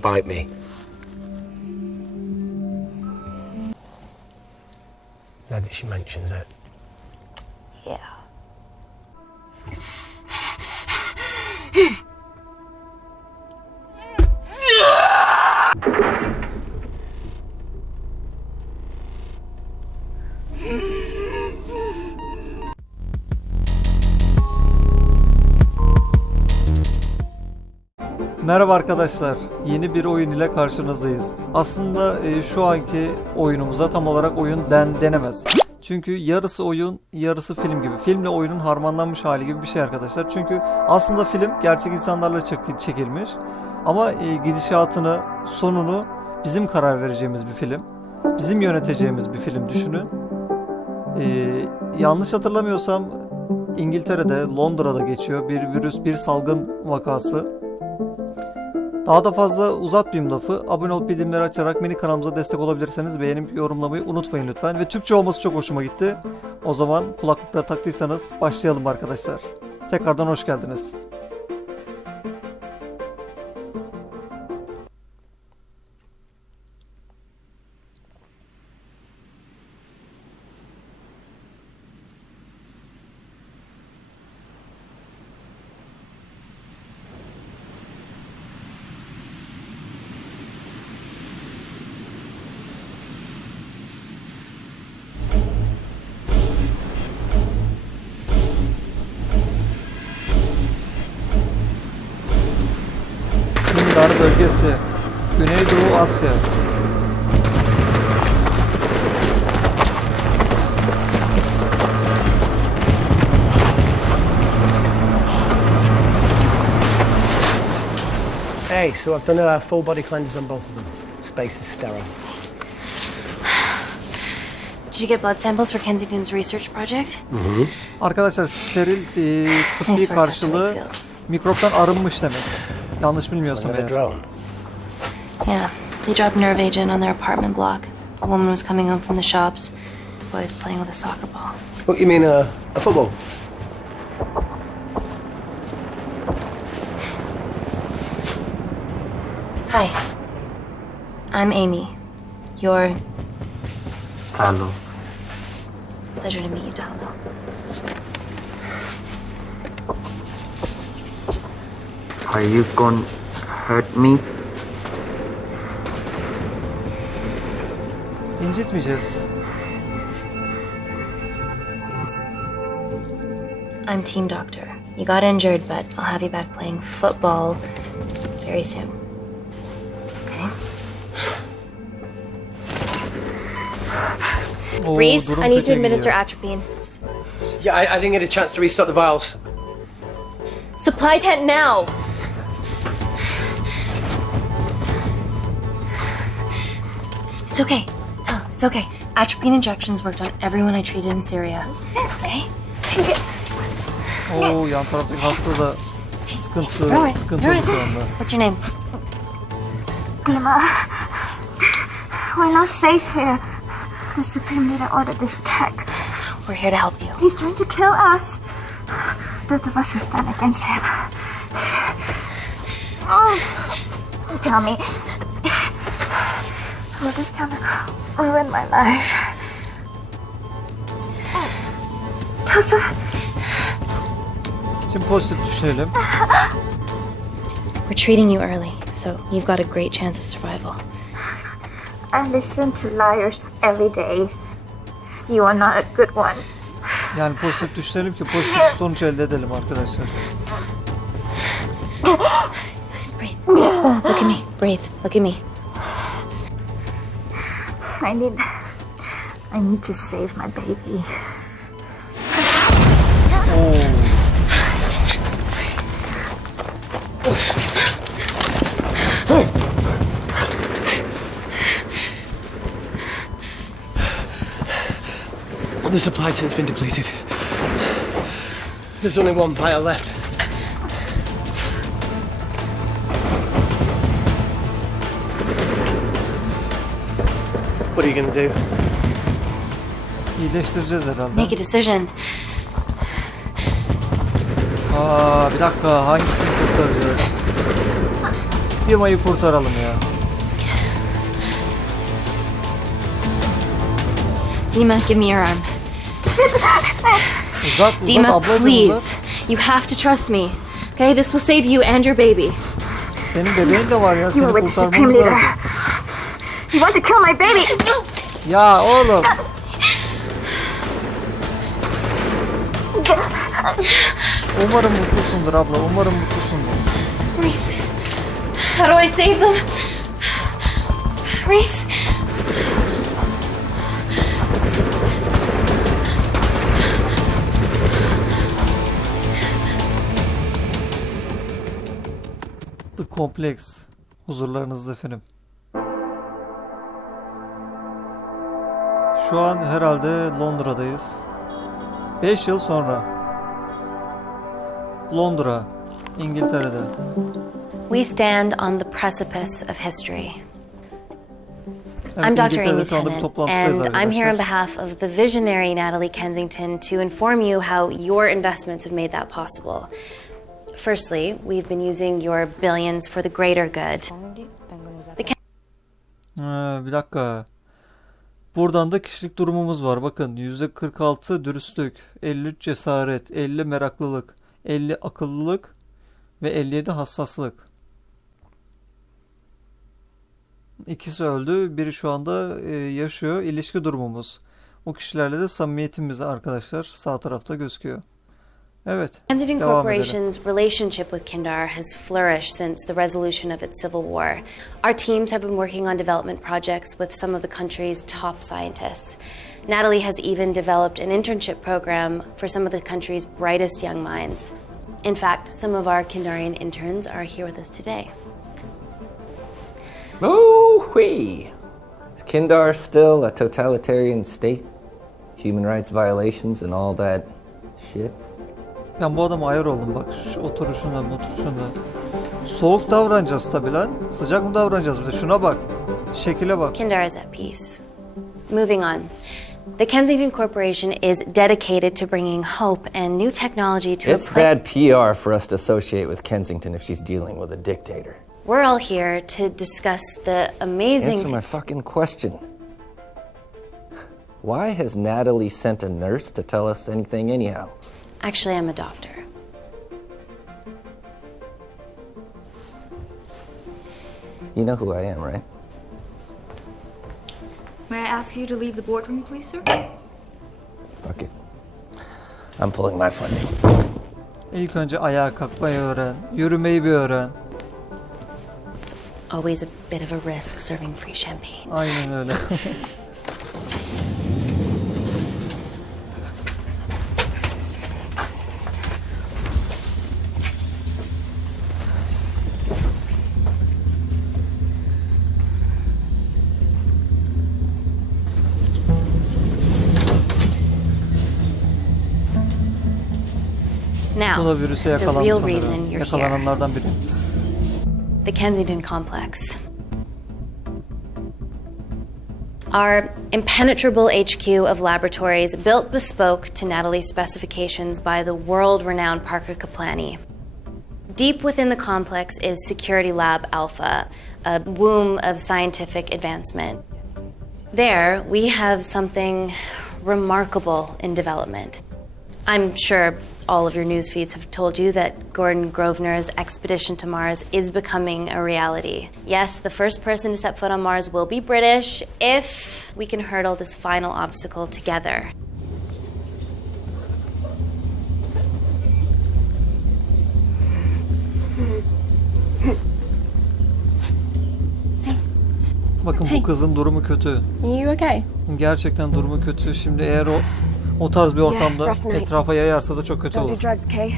Don't bite me. Now that she mentions it. Yeah. Merhaba arkadaşlar, yeni bir oyun ile karşınızdayız. Aslında şu anki oyunumuza tam olarak oyun denemez. Çünkü yarısı oyun, yarısı film gibi. Filmle oyunun harmanlanmış hali gibi bir şey arkadaşlar. Çünkü aslında film gerçek insanlarla çekilmiş. Ama gidişatını, sonunu bizim karar vereceğimiz bir film. Bizim yöneteceğimiz bir film düşünün. Yanlış hatırlamıyorsam İngiltere'de, Londra'da geçiyor. Bir virüs, bir salgın vakası. Daha da fazla uzatmayayım lafı. Abone olup bildirimleri açarak mini kanalımıza destek olabilirseniz beğenip yorumlamayı unutmayın lütfen. Ve Türkçe olması çok hoşuma gitti. O zaman kulaklıkları taktıysanız başlayalım arkadaşlar. Tekrardan hoş geldiniz. Dar bölgesi, Güneydoğu Asya. Hey, so I've done a full body cleanse on both of them. Space is sterile. Did you get blood samples for Kensington's research project? Arkadaşlar steril tıbbi karşılığı mikroptan arınmış demek. Yanlış bilmiyorsam eğer. Yeah, they dropped nerve agent on their apartment block. A woman was coming home from the shops. The boy was playing with a soccer ball. What, you mean a football? Hi, I'm Amy. You're... Hello. Pleasure to meet you, Tallo. Are you gonna hurt me? İncitmeyeceğiz. I'm team doctor. You got injured, but I'll have you back playing football very soon. Okay? Reese, I need to administer atropine. Yeah, I didn't get a chance to restock the vials. Supply tent now! It's okay. Tell him, it's okay. Atropine injections worked on everyone I treated in Syria. Okay? Oo, yan taraftaki hasta da sıkıntılı You're şu right. anda. What's your name? Dima, we're not safe here. The Supreme Leader ordered this attack. We're here to help you. He's trying to kill us. Both of us will stand against him. Oh, tell me, will this chemical ruin my life? Doctor, Şimdi pozitif düşünelim. We're treating you early, so you've got a great chance of survival. I listen to liars every day. You are not a good one. Yani pozitif düşünelim ki pozitif bir sonuç elde edelim arkadaşlar. Please breathe. Look at me. Breathe. Look at me. I need to save my baby. Oo. The supply tent's been depleted. There's only one vial left. What are you gonna do? İyileştireceğiz herhalde. Make a decision. Bir dakika, hangisini kurtaracağız? Dima'yı kurtaralım ya. Dima, give me your arm. Uzat Dima, ablacığım uzat. please. You have to trust me. Okay, this will save you and your baby. Senin bebeğin de var ya, seni You were with the kurtarmamız Supreme lazım. Leader. You want to kill my baby? Ya oğlum. Umarım mutlusundur abla, umarım mutlusundur. Reese, how do I save them? Reese. The Complex. Huzurlarınızda efendim. Şu an herhalde Londra'dayız. 5 yıl sonra. Londra, İngiltere'de. We stand on the precipice of history. Evet, I'm Dr. İngiltere'de Amy şu anda bir Tennant, toplantıdayız and I'm here on arkadaşlar. behalf of the visionary Natalie Kensington to inform you how your investments have made that possible. Firstly, we've been using your billions for the greater good. Bir dakika. Buradan da kişilik durumumuz var. Bakın %46 dürüstlük, 53 cesaret, 50 meraklılık, 50 akıllılık ve 57 hassaslık. İkisi öldü, biri şu anda yaşıyor. İlişki durumumuz. O kişilerle de samimiyetimiz arkadaşlar sağ tarafta gözüküyor. Evet, Kensington devam edelim. Corporation's relationship with Kindar has flourished since the resolution of its civil war. Our teams have been working on development projects with some of the country's top scientists. Natalie has even developed an internship program for some of the country's brightest young minds. In fact, some of our Kindarian interns are here with us today. Oh-wee! Is Kindar still a totalitarian state? Human rights violations and all that shit? Ben bu adama ayar oldum bak. Şu oturuşunda. Soğuk davranacağız tabi lan. Sıcak mı davranacağız bir de? Şuna bak. Şekile bak. Kindar is at peace. Moving on. The Kensington Corporation is dedicated to bringing hope and new technology to It's bad PR for us to associate with Kensington if she's dealing with a dictator. We're all here to discuss the amazing... Answer my fucking question. Why has Natalie sent a nurse to tell us anything anyhow? Actually, I'm a doctor. You know who I am, right? May I ask you to leave the boardroom, please, sir? Fuck it. I'm pulling my funding. İlk önce ayağa kalkmayı öğren. Yürümeyi bir öğren. Always a bit of a risk serving free champagne. Aynen öyle. Now, Buna virüse the yakalandı real sanırım. reason you're here. Yakalananlardan biri. The Kensington Complex. Our impenetrable HQ of laboratories built bespoke to Natalie's specifications by the world-renowned Parker Kaplani. Deep within the complex is Security Lab Alpha, a womb of scientific advancement. There, we have something remarkable in development. I'm sure all of your news feeds have told you that Gordon Grosvenor's expedition to Mars is becoming a reality. Yes, the first person to set foot on Mars will be British if we can hurdle this final obstacle together. Bakın bu kızın durumu kötü. Are you okay? Gerçekten durumu kötü. Şimdi eğer o tarz bir ortamda rough night. etrafa yayarsa da çok kötü Don't do olur. drugs, Kay.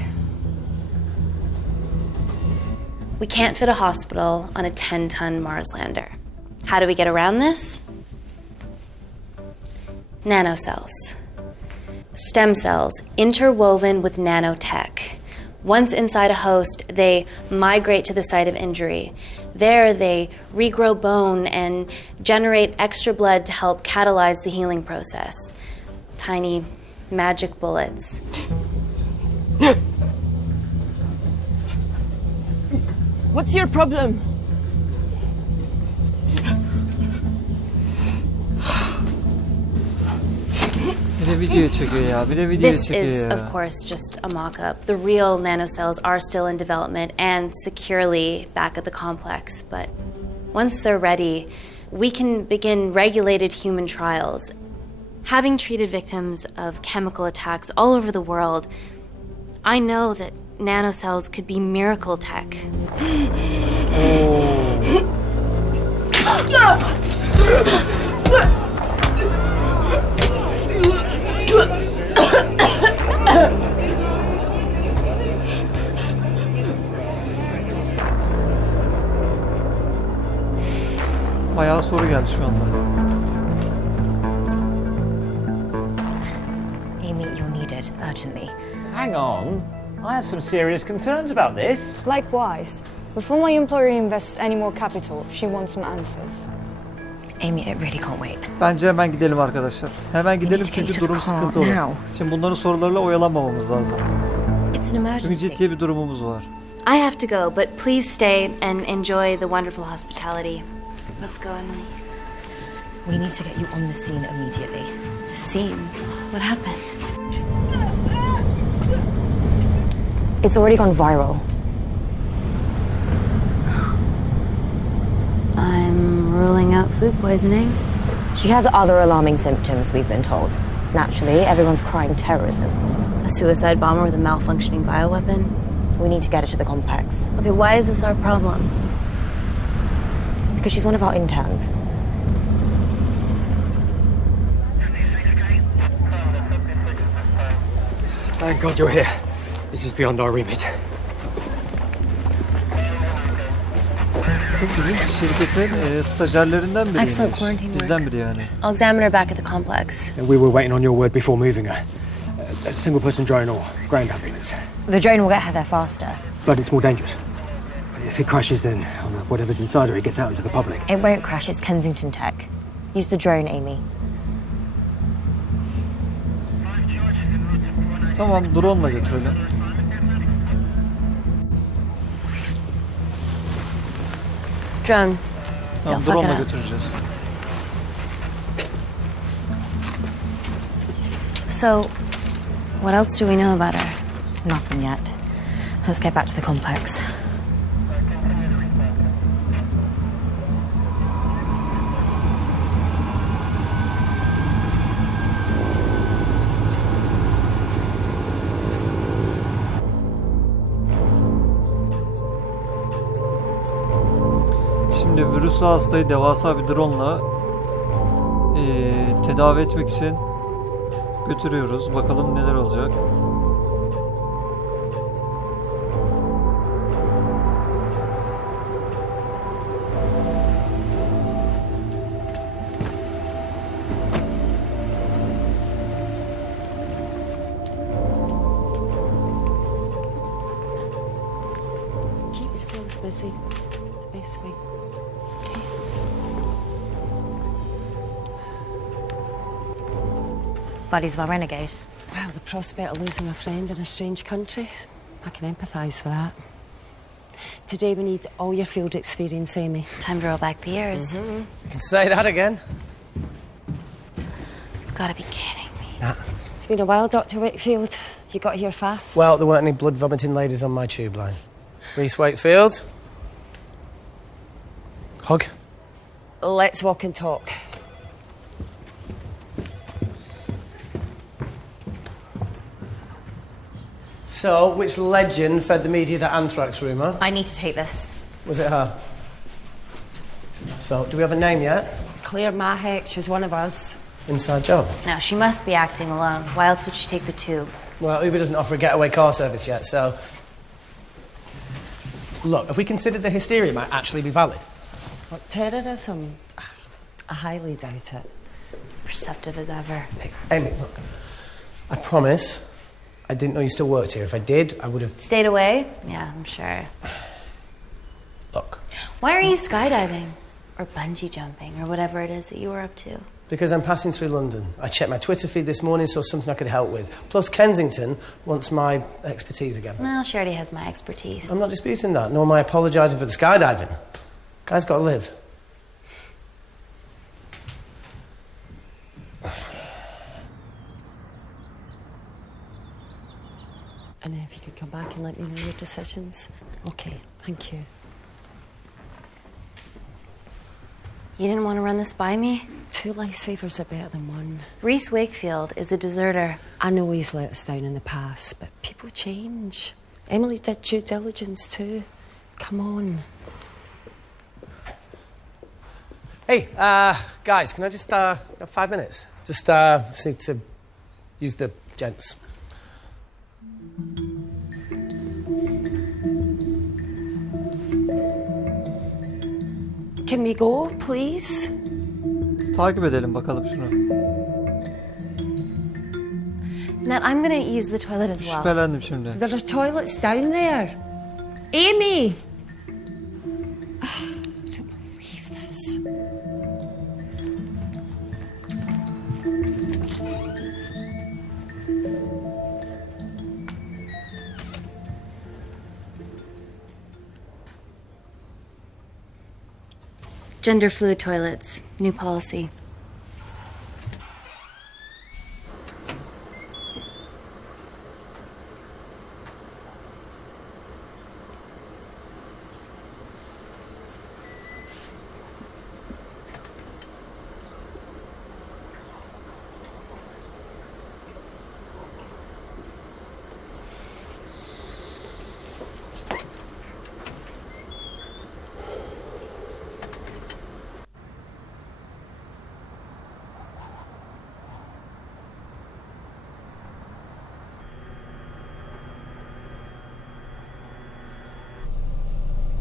We can't fit a hospital on a 10-ton Mars lander. How do we get around this? Nanocells. Stem cells interwoven with nanotech. Once inside a host, they migrate to the site of injury. There, they regrow bone and generate extra blood to help catalyze the healing process. Tiny magic bullets. What's your problem? video çekiyor ya. Bir de video This çekiyor is, ya. of course, just a mock-up. The real nanocells are still in development and securely back at the complex. But once they're ready, we can begin regulated human trials. Having treated victims of chemical attacks all over the world, I know that nanocells could be miracle tech. Bayağı soru geldi şu anda. Amy, you're needed urgently. Hang on. I have some serious concerns about this. Likewise. Before my employer invests any more capital, she wants some answers. Amy, it really can't wait. Bence hemen gidelim arkadaşlar. Hemen gidelim çünkü durum sıkıntılı. Şimdi bunların sorularıyla oyalanmamamız lazım. It's an emergency. Çünkü ciddi bir durumumuz var. I have to go, but please stay and enjoy the wonderful hospitality. Let's go, Emily. We need to get you on the scene immediately. The scene? What happened? It's already gone viral. I'm ruling out food poisoning. She has other alarming symptoms, we've been told. Naturally, everyone's crying terrorism. A suicide bomber with a malfunctioning bioweapon? We need to get her to the complex. Okay, why is this our problem? Because she's one of our interns. Thank God you're here. This is beyond our remit. Kız bizim şirketin stajyerlerinden biriymiş. Excellent quarantine work. Bizden biri yani. I'll examine her back at the complex. We were waiting on your word before moving her. A single person drone or ground ambulance. The drone will get her there faster. But it's more dangerous. If it crashes, then whatever's inside her, it gets out into the public. It won't crash, it's Kensington tech. Use the drone, Amy. Tamam, drone'la götürelim. Drone. Tamam, Don't fuck it drone'la up. götüreceğiz. So, what else do we know about her? Nothing yet. Let's get back to the complex. Şimdi virüslü hastayı devasa bir drone'la tedavi etmek için götürüyoruz. Bakalım neler olacak. Keep yourselves busy. It's the best way. Buddy's our renegade. Well, the prospect of losing a friend in a strange country, I can empathise with that. Today we need all your field experience, Amy. Time to roll back the years. You can say that again. You've got to be kidding me. It's been a while, Dr. Wakefield. You got here fast. Well, there weren't any blood-vomiting ladies on my tube line. Reese Wakefield. Hug. Let's walk and talk. So, which legend fed the media that anthrax rumour? I need to take this. Was it her? So, do we have a name yet? Claire Mahek, she's one of us. Inside job. Now, she must be acting alone. Why else would she take the tube? Well, Uber doesn't offer a getaway car service yet, so... Look, if we consider the hysteria might actually be valid. What, terrorism? I highly doubt it. Perceptive as ever. Hey, Amy, look. I promise I didn't know you still worked here. If I did, I would have... Stayed away? Yeah, I'm sure. Look. Why are you skydiving? Or bungee jumping, or whatever it is that you were up to? Because I'm passing through London. I checked my Twitter feed this morning, saw something I could help with. Plus, Kensington wants my expertise again. Well, she already has my expertise. I'm not disputing that, nor am I apologising for the skydiving. Guy's got to live. And if you could come back and let me know your decisions. Okay, thank you. You didn't want to run this by me? 2 lifesavers are better than 1. Reese Wakefield is a deserter. I know he's let us down in the past, but people change. Emily did due diligence too. Come on. Hey, guys, can I just have 5 minutes? Just need to use the gents. Can we go, please? Takip edelim bakalım şunu. Nat, I'm gonna use the toilet as well. Şüphelendim şimdi. There are toilets down there. Amy! I don't believe this. Gender fluid toilets, new policy.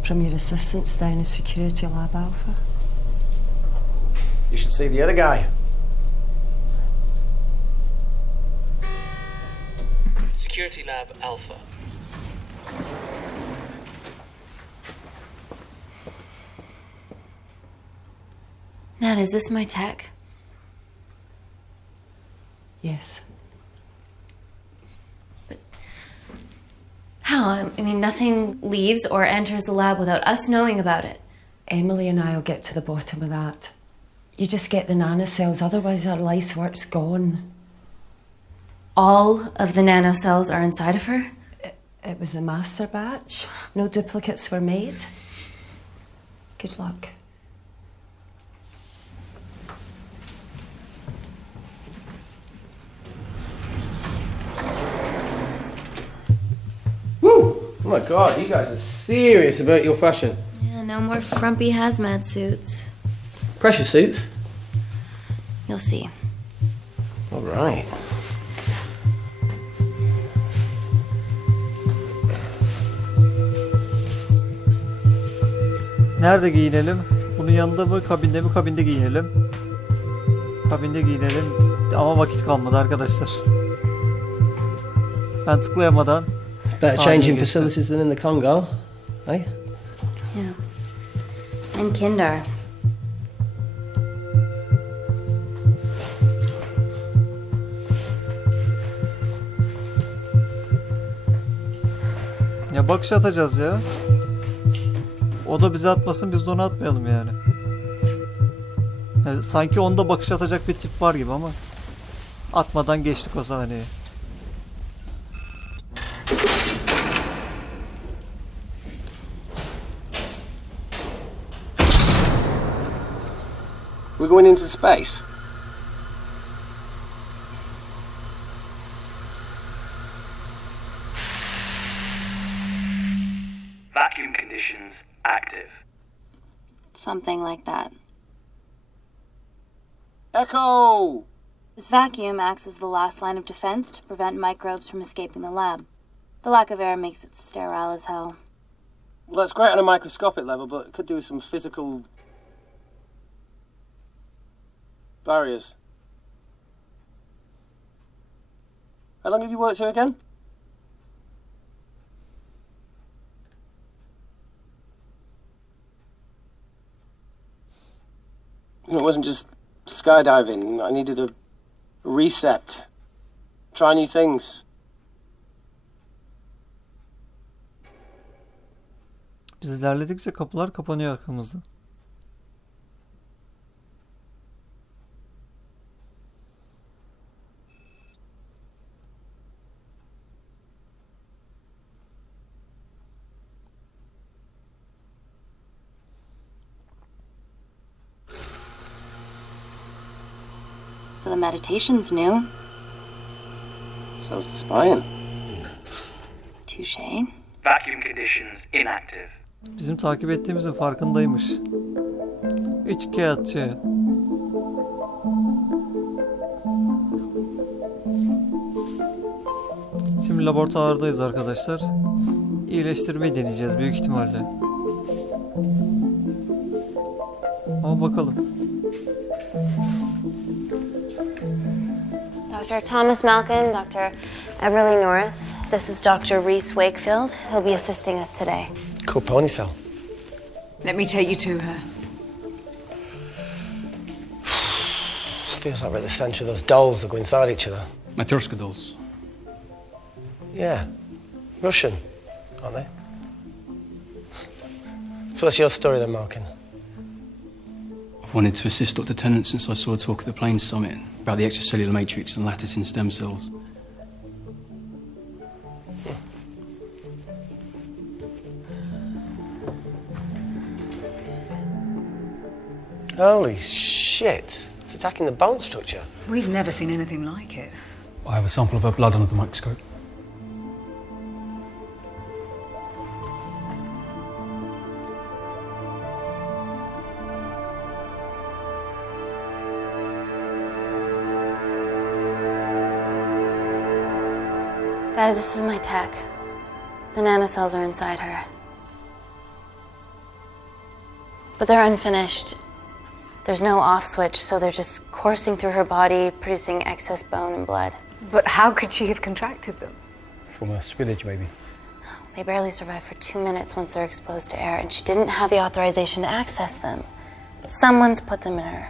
From your assistants down in Security Lab Alpha. You should see the other guy. Security Lab Alpha. Nat, is this my tech? Yes. How? I mean, nothing leaves or enters the lab without us knowing about it. Emily and I will get to the bottom of that. You just get the nanocells, otherwise our life's work's gone. All of the nanocells are inside of her? It was the master batch. No duplicates were made. Good luck. Woo! Oh my god, you guys are serious about your fashion. Yeah, no more frumpy hazmat suits. Pressure suits? You'll see. All right. Nerede giyinelim? Bunun yanında mı, kabinde mi? Kabinde giyinelim. Kabinde giyinelim. Ama vakit kalmadı arkadaşlar. Ben tıklayamadan Better saniye changing geçti. facilities than in the Congo, eh? Yeah. And Kinder. Ya bakış atacağız ya. O da bize atmasın, biz de ona atmayalım yani. Yani sanki onda bakış atacak bir tip var gibi ama atmadan geçtik o sahneyi. We're going into space. Vacuum conditions active. Something like that. Echo! This vacuum acts as the last line of defense to prevent microbes from escaping the lab. The lack of air makes it sterile as hell. Well, that's great on a microscopic level, but it could do with some physical barriers. How long have you worked here again? It wasn't just skydiving. I needed a reset. Try new things. Biz ilerledikçe kapılar kapanıyor arkamızda. so the meditation's new. So's the spine. Touché. Vacuum conditions inactive. Bizim takip ettiğimizin farkındaymış. 3 kağıtçı. Şimdi laboratuvardayız arkadaşlar. İyileştirmeyi deneyeceğiz büyük ihtimalle. Ama bakalım. Dr. Thomas Malkin, Dr. Everly North. This is Dr. Reese Wakefield. He'll be assisting us today. Cool ponytail. Let me take you to her. Feels like we're at the centre of those dolls that go inside each other. Matryoshka dolls. Yeah. Russian, aren't they? So what's your story then, Malkin? I've wanted to assist Dr. Tennant since I saw a talk at the Plains Summit about the extracellular matrix and lattice in stem cells. Holy shit. It's attacking the bone structure. We've never seen anything like it. I have a sample of her blood under the microscope. Guys, this is my tech. The nanocells are inside her. But they're unfinished. There's no off switch, so they're just coursing through her body, producing excess bone and blood. But how could she have contracted them? From a spillage, maybe. They barely survive for 2 minutes once they're exposed to air, and she didn't have the authorization to access them. Someone's put them in her.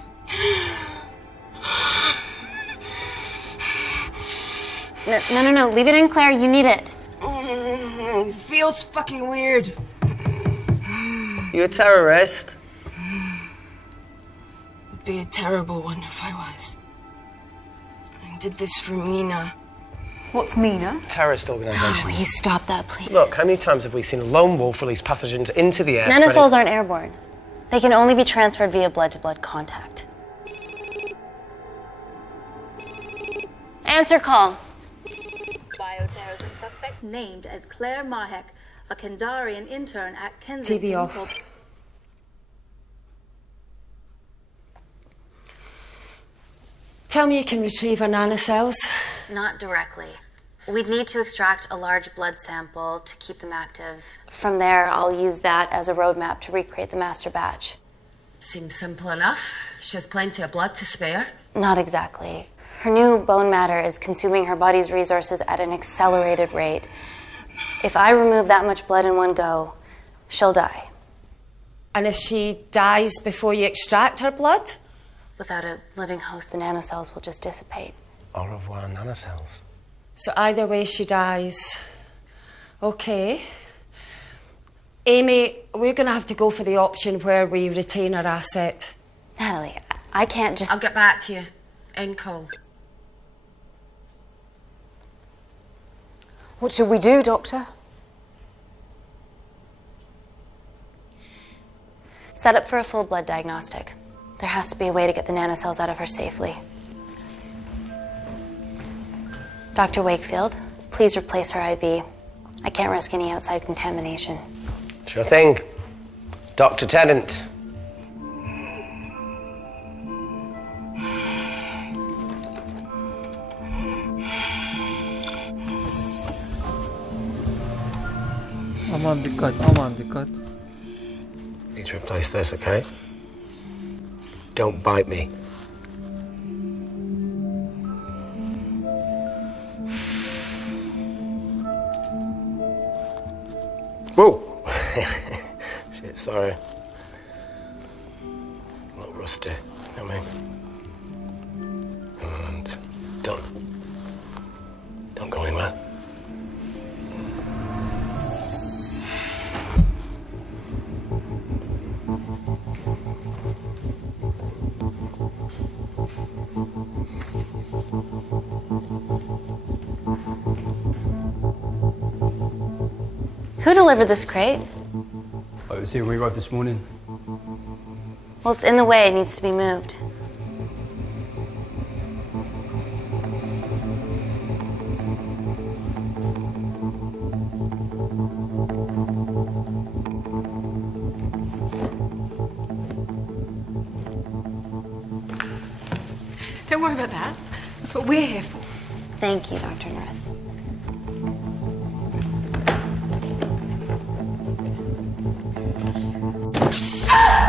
No. Leave it in, Claire. You need it. It feels fucking weird. You a terrorist? I'd be a terrible one if I was. I did this for Mina. What's Mina? Terrorist organisation. Will you stop that, please? Look, how many times have we seen a lone wolf release pathogens into the air? Nanocells aren't airborne. They can only be transferred via blood-to-blood contact. Answer call. Bioterrorism suspect named as Claire Mahek, a Kandarian intern at Kensington. TV off. Tell me you can retrieve her nanocells. Not directly. We'd need to extract a large blood sample to keep them active. From there, I'll use that as a roadmap to recreate the master batch. Seems simple enough. She has plenty of blood to spare. Not exactly. Her new bone matter is consuming her body's resources at an accelerated rate. If I remove that much blood in one go, she'll die. And if she dies before you extract her blood? Without a living host, the nanocells will just dissipate. Au revoir, nanocells. So either way she dies. Okay. Amy, we're going to have to go for the option where we retain our asset. Natalie, I can't just... I'll get back to you. End call. What should we do, Doctor? Set up for a full blood diagnostic. There has to be a way to get the nanocells out of her safely. Dr. Wakefield, please replace her IV. I can't risk any outside contamination. Sure thing. Dr. Tennant. Aman dikkat, aman dikkat. Need to replace this, okay? Don't bite me. Whoa! Shit, sorry. A little rusty, you know what I mean? And don't go anywhere. Who delivered this crate? Oh, it was here when we arrived this morning. Well, it's in the way. It needs to be moved. don't worry about that. That's what we're here for. Thank you, Dr. North.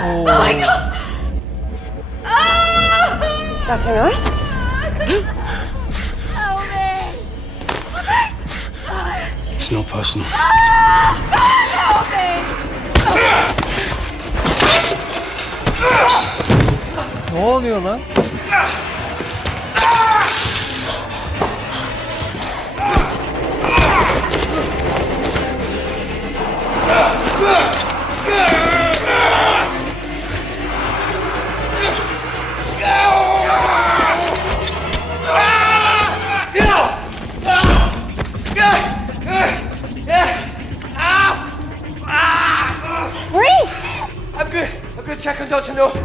Oo. Oh my God! Dr. North? Help me! It's not personal. Help me! Ne oluyor lan? Reese! I'm good. I'm good. Check on Dr. North.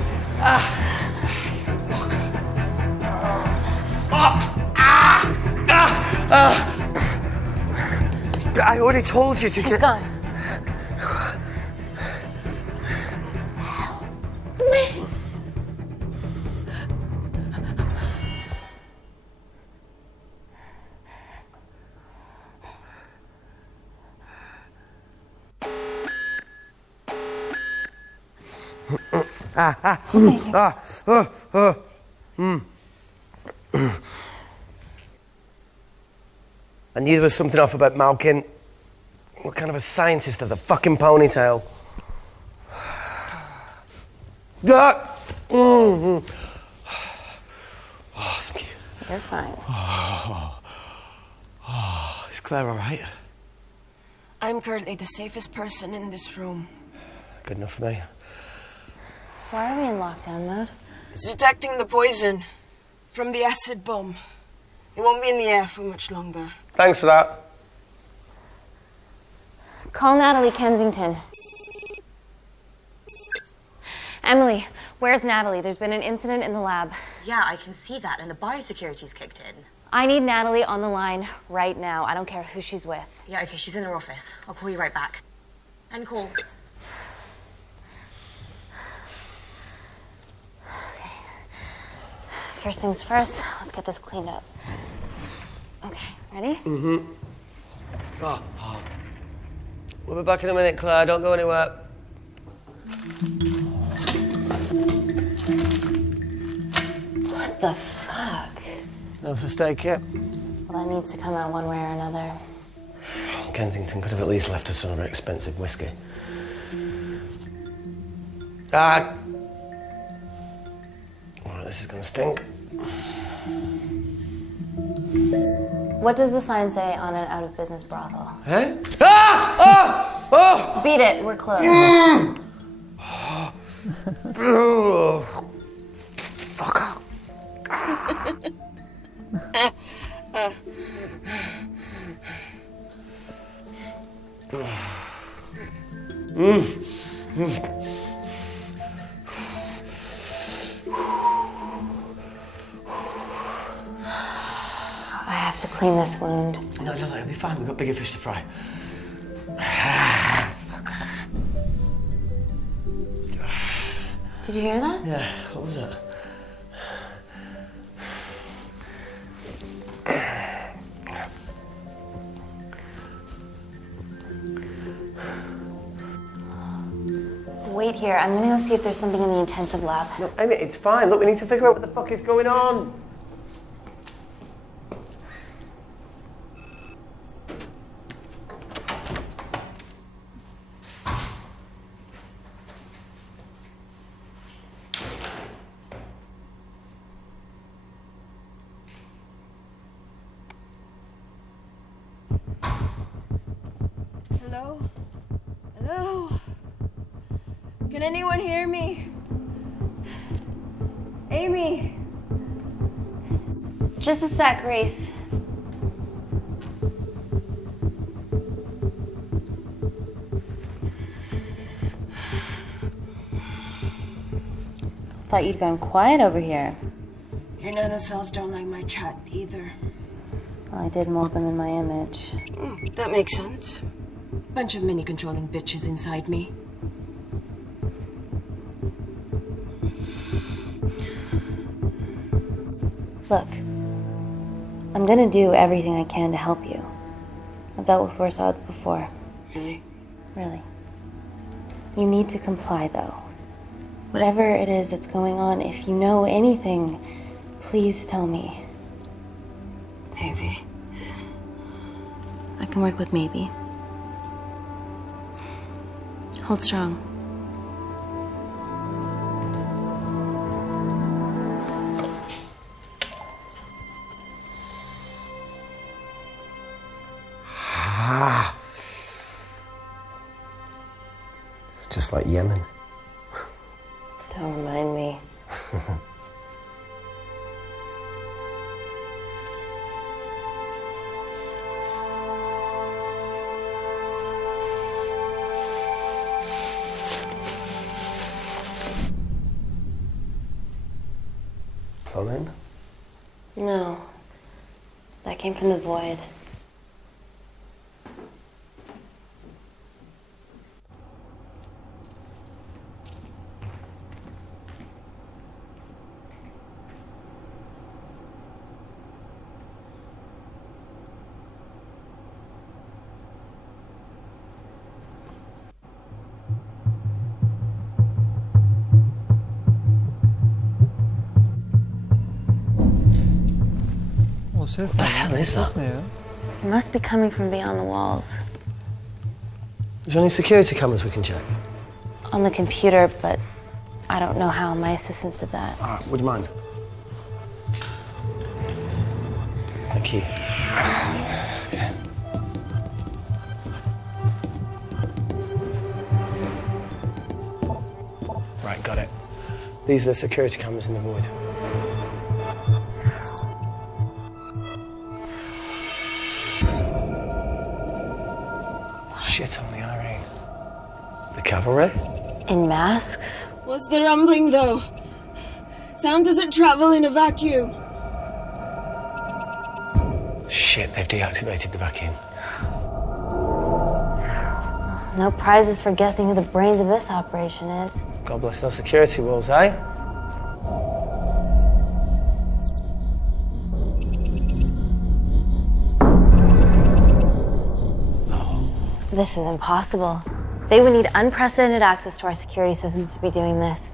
I already told you to She's gone. I knew there was something off about Malkin. What kind of a scientist has a fucking ponytail? Oh, thank you. You're fine. Is Claire all right? I'm currently the safest person in this room. Good enough for me. Why are we in lockdown mode? It's detecting the poison from the acid bomb. It won't be in the air for much longer. Thanks for that. Call Natalie Kensington. Emily, where's Natalie? There's been an incident in the lab. Yeah, I can see that, and the biosecurity's kicked in. I need Natalie on the line right now. I don't care who she's with. Yeah, okay, she's in her office. I'll call you right back. End call. Okay. First things first, let's get this cleaned up. Okay, ready? Mm-hmm. We'll be back in a minute, Claire. Don't go anywhere. What the fuck? No first aid kit. Well, that needs to come out one way or another. Kensington could have at least left us some of her expensive whiskey. Ah! Oh, this is gonna stink. What does the sign say on an out-of-business brothel? Eh? Ah! Ah! Oh! Beat it, we're closed. Fuck off. I have to clean this wound. No, it'll be fine. We've got bigger fish to fry. Did you hear that? Yeah, what was that? Wait here. I'm gonna go see if there's something in the intensive lab. No, Amy, it's fine. Look, we need to figure out what the fuck is going on. Hello? Hello? Can anyone hear me? Amy? Just a sec, Grace. Thought you'd gone quiet over here. Your nanocells don't like my chat either. Well, I did mold them in my image. That makes sense. Bunch of mini-controlling bitches inside me. Look, I'm gonna do everything I can to help you. I've dealt with worse odds before. Really? Really. You need to comply, though. Whatever it is that's going on, if you know anything, please tell me. Maybe. I can work with maybe. Hold strong. It's just like Yemen. Don't remind me. Phone? No. That came from the void. O ses ne? O ses ne ya? It must be coming from beyond the walls. Is there any security cameras we can check? On the computer, but I don't know how. My assistants did that. All right, would you mind? Thank you. Okay. Right, got it. These are the security cameras in the void. Shit on the irene. The cavalry? In masks? What's the rumbling, though? Sound doesn't travel in a vacuum. Shit, they've deactivated the vacuum. No prizes for guessing who the brains of this operation is. God bless those security walls, eh? This is impossible. They would need unprecedented access to our security systems to be doing this.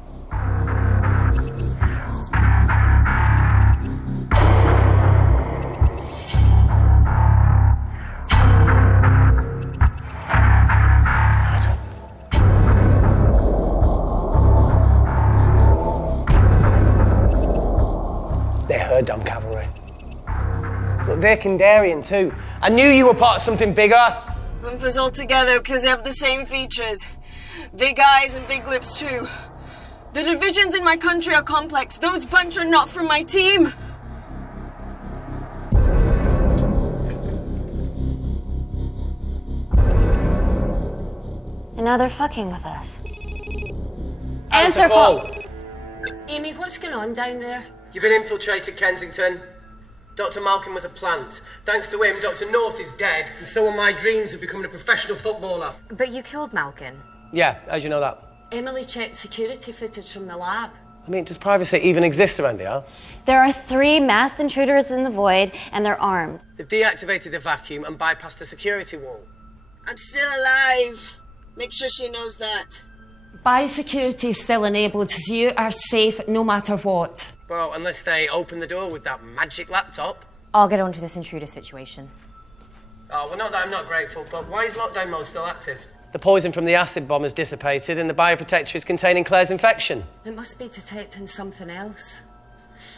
They're her damn cavalry. Look, they're Kandarian too. I knew you were part of something bigger. Lump us all together because they have the same features. Big eyes and big lips too. The divisions in my country are complex. Those bunch are not from my team. And now they're fucking with us. Answer call. Amy, what's going on down there? You've been infiltrated, Kensington. Dr. Malcolm was a plant. Thanks to him, Dr. North is dead, and so are my dreams of becoming a professional footballer. But you killed Malcolm. Yeah, how'd you know that? Emily checked security footage from the lab. I mean, does privacy even exist around here? There are 3 masked intruders in the void, and they're armed. They've deactivated the vacuum and bypassed the security wall. I'm still alive. Make sure she knows that. Biosecurity is still enabled, so you are safe no matter what. Well, unless they open the door with that magic laptop. I'll get onto this intruder situation. Oh, well, not that I'm not grateful, but why is lockdown mode still active? The poison from the acid bomb has dissipated and the bioprotector is containing Claire's infection. It must be detecting something else.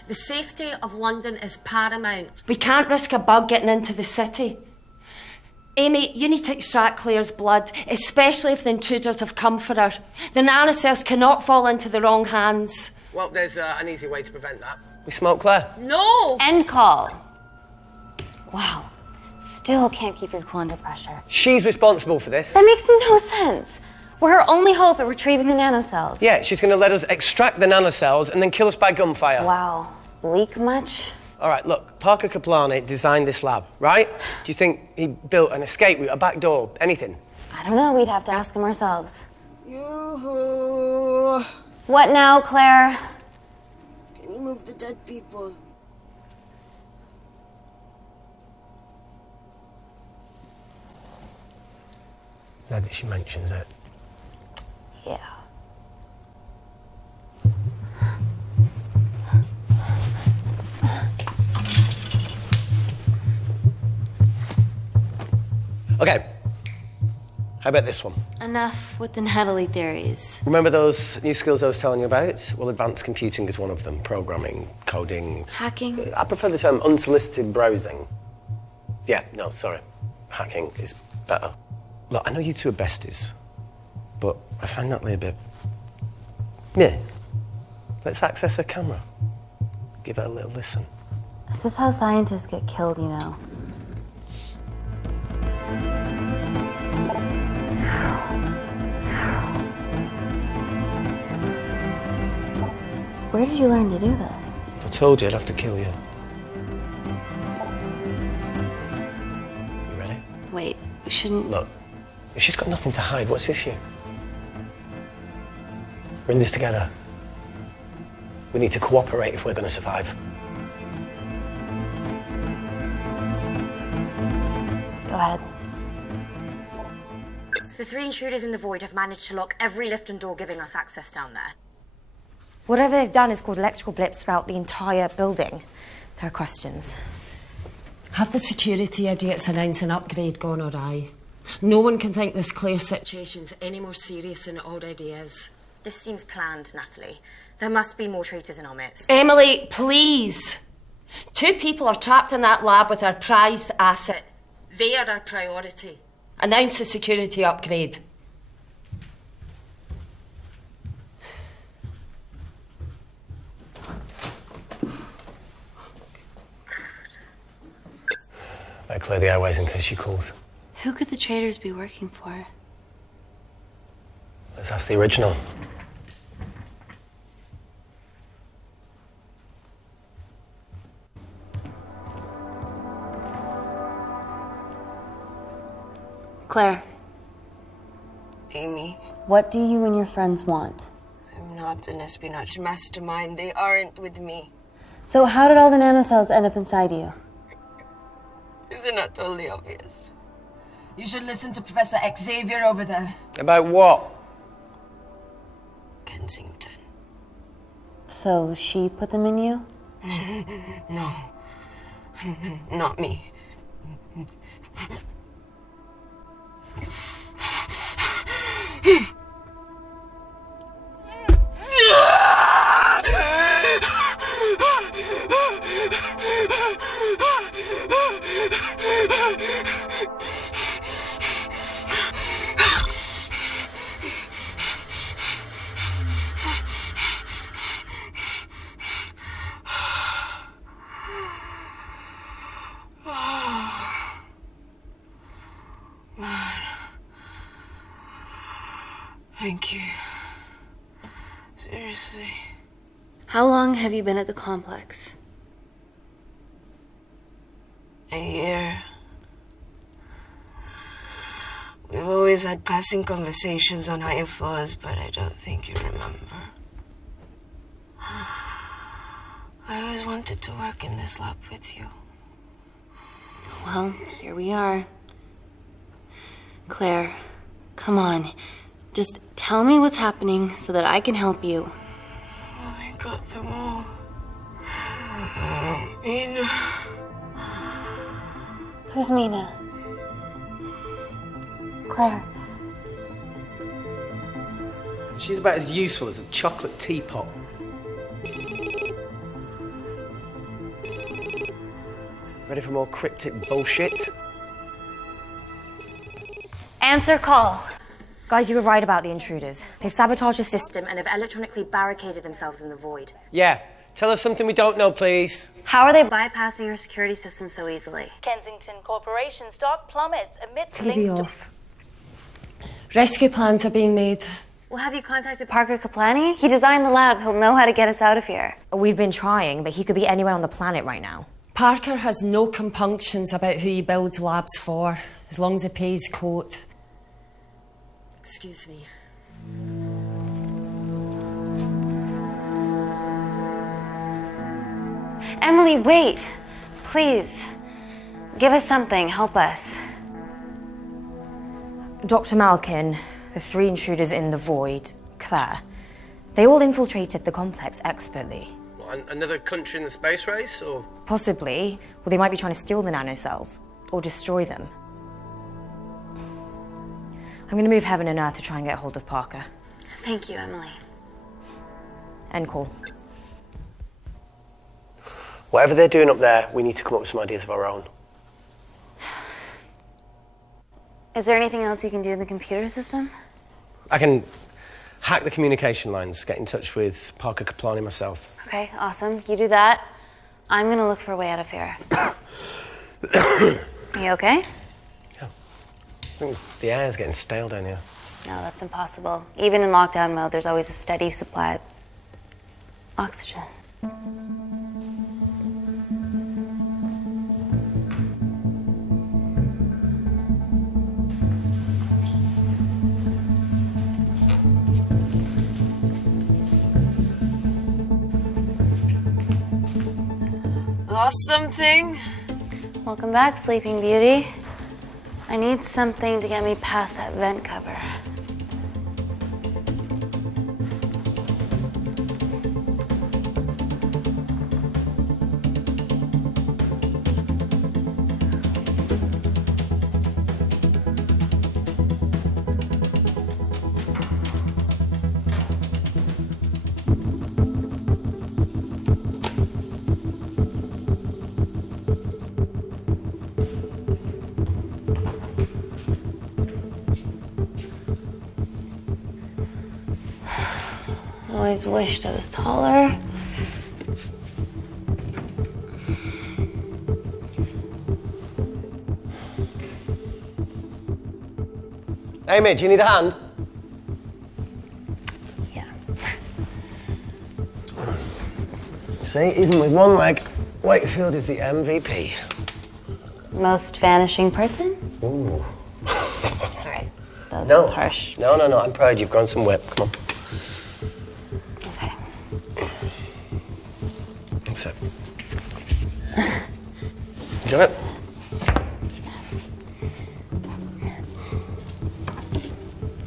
The safety of London is paramount. We can't risk a bug getting into the city. Amy, you need to extract Claire's blood, especially if the intruders have come for her. The nanocells cannot fall into the wrong hands. Well, there's an easy way to prevent that. We smoke Claire. No! End call. Wow. Still can't keep your cool under pressure. She's responsible for this. That makes no sense. We're her only hope at retrieving the nanocells. Yeah, she's going to let us extract the nanocells and then kill us by gunfire. Wow. Bleak much? All right, look, Parker Kaplani designed this lab, right? Do you think he built an escape route, a back door, anything? I don't know. We'd have to ask him ourselves. Yoo-hoo. What now, Claire? Can you move the dead people? Glad that she mentions it. Yeah. Okay. How about this one? Enough with the Natalie theories. Remember those new skills I was telling you about? Well, advanced computing is one of them. Programming, coding... Hacking? I prefer the term unsolicited browsing. Yeah, no, sorry. Hacking is better. Look, I know you two are besties, but I find Natalie a bit... Yeah. Let's access her camera. Give her a little listen. This is how scientists get killed, you know. Where did you learn to do this? If I told you, I'd have to kill you. You ready? Wait, we shouldn't... Look, if she's got nothing to hide, what's the issue? We're in this together. We need to cooperate if we're going to survive. Go ahead. The 3 intruders in the void have managed to lock every lift and door giving us access down there. Whatever they've done has caused electrical blips throughout the entire building. There are questions. Have the security idiots announced an upgrade gone awry? No one can think this Claire situation's any more serious than it already is. This seems planned, Natalie. There must be more traitors in our midst. Emily, please! 2 people are trapped in that lab with our prized asset. They are our priority. Announce the security upgrade. Better clear the airways in case she calls. Who could the traitors be working for? Let's ask the original. Claire. Amy. What do you and your friends want? I'm not an espionage mastermind. They aren't with me. So how did all the nanocells end up inside you? Isn't that totally obvious? You should listen to Professor Xavier over there. About what? Kensington. So she put them in you? No. Not me. Thank you. Seriously. How long have you been at the complex? A year. We've always had passing conversations on higher floors, but I don't think you remember. I always wanted to work in this lab with you. Well, here we are. Claire, come on. Just tell me what's happening so that I can help you. I got them all. Mina. Who's Mina? Claire. She's about as useful as a chocolate teapot. Ready for more cryptic bullshit? Answer call. Guys, you were right about the intruders. They've sabotaged the system And have electronically barricaded themselves in the void. Yeah. Tell us something we don't know, please. How are they bypassing your security system so easily? Kensington Corporation's stock plummets amidst TV links to... off. Rescue plans are being made. Well, have you contacted Parker Kaplani? He designed the lab. He'll know how to get us out of here. We've been trying, but he could be anywhere on the planet right now. Parker has no compunctions about who he builds labs for, as long as he pays quote. Excuse me. Emily, wait. Please. Give us something. Help us. Dr. Malkin, the three intruders in the void, Claire, they all infiltrated the complex expertly. What, another country in the space race, or? Possibly. Well, they might be trying to steal the nanocells, or destroy them. I'm going to move heaven and earth to try and get hold of Parker. Thank you, Emily. End call. Whatever they're doing up there, we need to come up with some ideas of our own. Is there anything else you can do in the computer system? I can hack the communication lines, get in touch with Parker Kaplani myself. Okay, awesome. You do that. I'm gonna look for a way out of here. You okay? Yeah. I think the air's getting stale down here. No, that's impossible. Even in lockdown mode, there's always a steady supply of oxygen. Lost something? Welcome back, Sleeping Beauty. I need something to get me past that vent cover. Always wished I was taller. Amy, do you need a hand? Yeah. See, even with one leg, Wakefield is the MVP. Most vanishing person? Ooh. Sorry, that No. was harsh. No, I'm proud. You've grown some whip. Come on. Okay. That's it. Got it?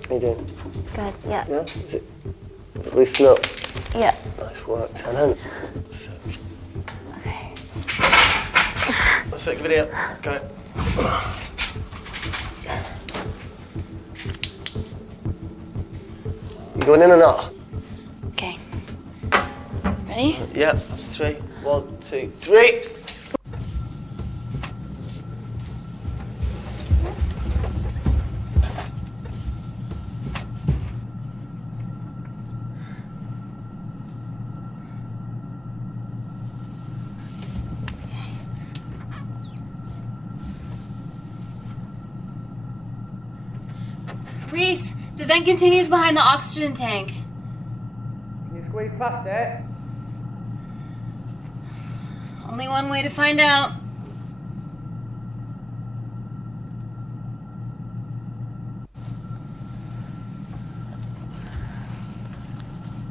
How you doing? Good, yeah. Yeah? Is it loosen up? Yeah. Nice work, Tenant. Okay. Let's take a video. Got it. You going in or not? Okay. Ready? Yeah, after three. 1, 2, 3. Reese, the vent continues behind the oxygen tank. Can you squeeze past it? Only one way to find out.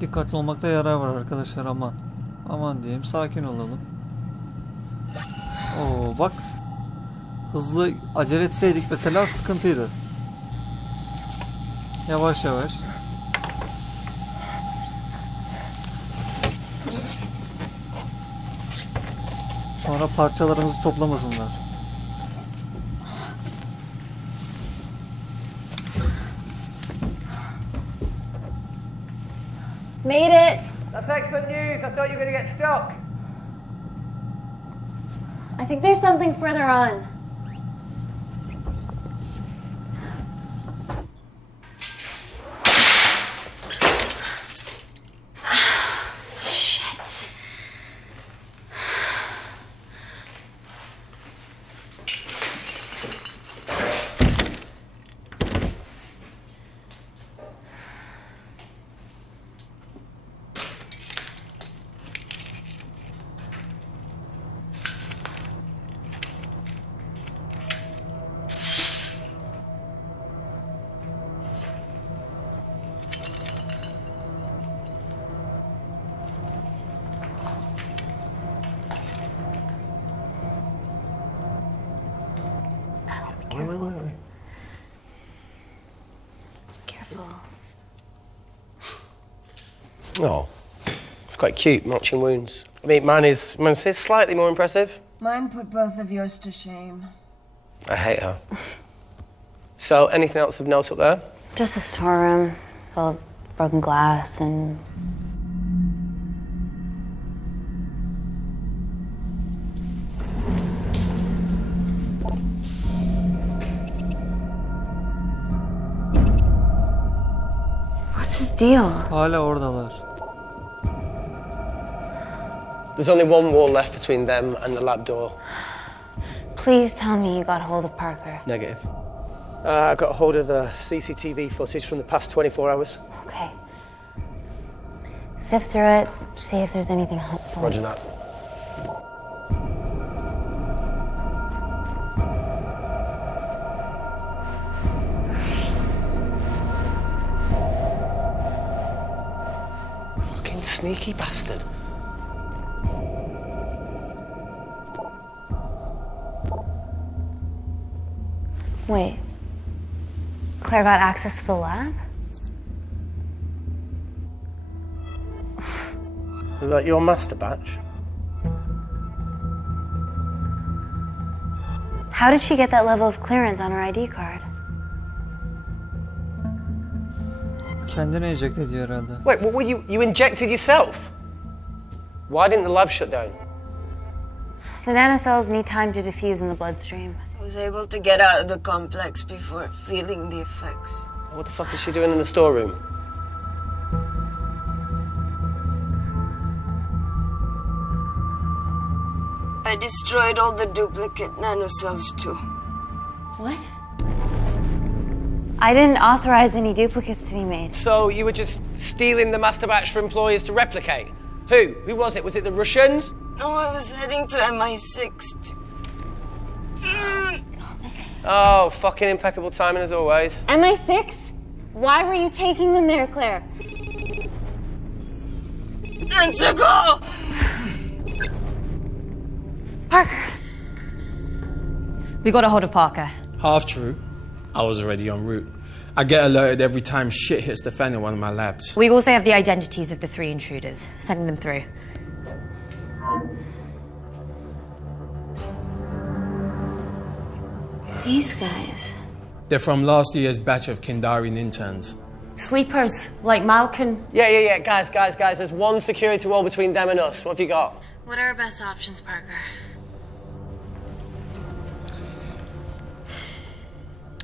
Dikkatli olmakta yarar var arkadaşlar, aman. Aman diyeyim, sakin olalım. Oo bak. Hızlı acele etseydik mesela sıkıntıydı. Yavaş yavaş. Sonra parçalarımızı toplamasınlar. Made it. That's excellent news. I thought you were going to get stuck. I think there's something further on. Shit. Wonderful. Oh, it's quite cute, marching wounds. I mean, mine's slightly more impressive. Mine put both of yours to shame. I hate her. So, anything else of note up there? Just a storeroom full of broken glass and... What's his deal? Hala oradalar. There's only one wall left between them and the lab door. Please tell me you got hold of Parker. Negative. I got hold of the CCTV footage from the past 24 hours. Okay. Sift through it, see if there's anything helpful. Roger that. Fucking sneaky bastard. Wait. Claire got access to the lab? Is that your master batch? How did she get that level of clearance on her ID card? Kendini enjekte ediyor herhalde. Wait, what were you injected yourself? Why didn't the lab shut down? The nanocells need time to diffuse in the bloodstream. I was able to get out of the complex before feeling the effects. What the fuck is she doing in the storeroom? I destroyed all the duplicate nanocells too. What? I didn't authorize any duplicates to be made. So you were just stealing the master batch for employers to replicate? Who? Who was it? Was it the Russians? No, I was heading to MI6 to... Oh, fucking impeccable timing as always. MI6? Why were you taking them there, Claire? Go! Parker. We got a hold of Parker. Half true. I was already en route. I get alerted every time shit hits the fan in one of my labs. We also have the identities of the 3 intruders. Sending them through. These guys. They're from last year's batch of Kindarian interns. Sleepers, like Malkin. Yeah. Guys. There's one security wall between them and us. What have you got? What are our best options, Parker?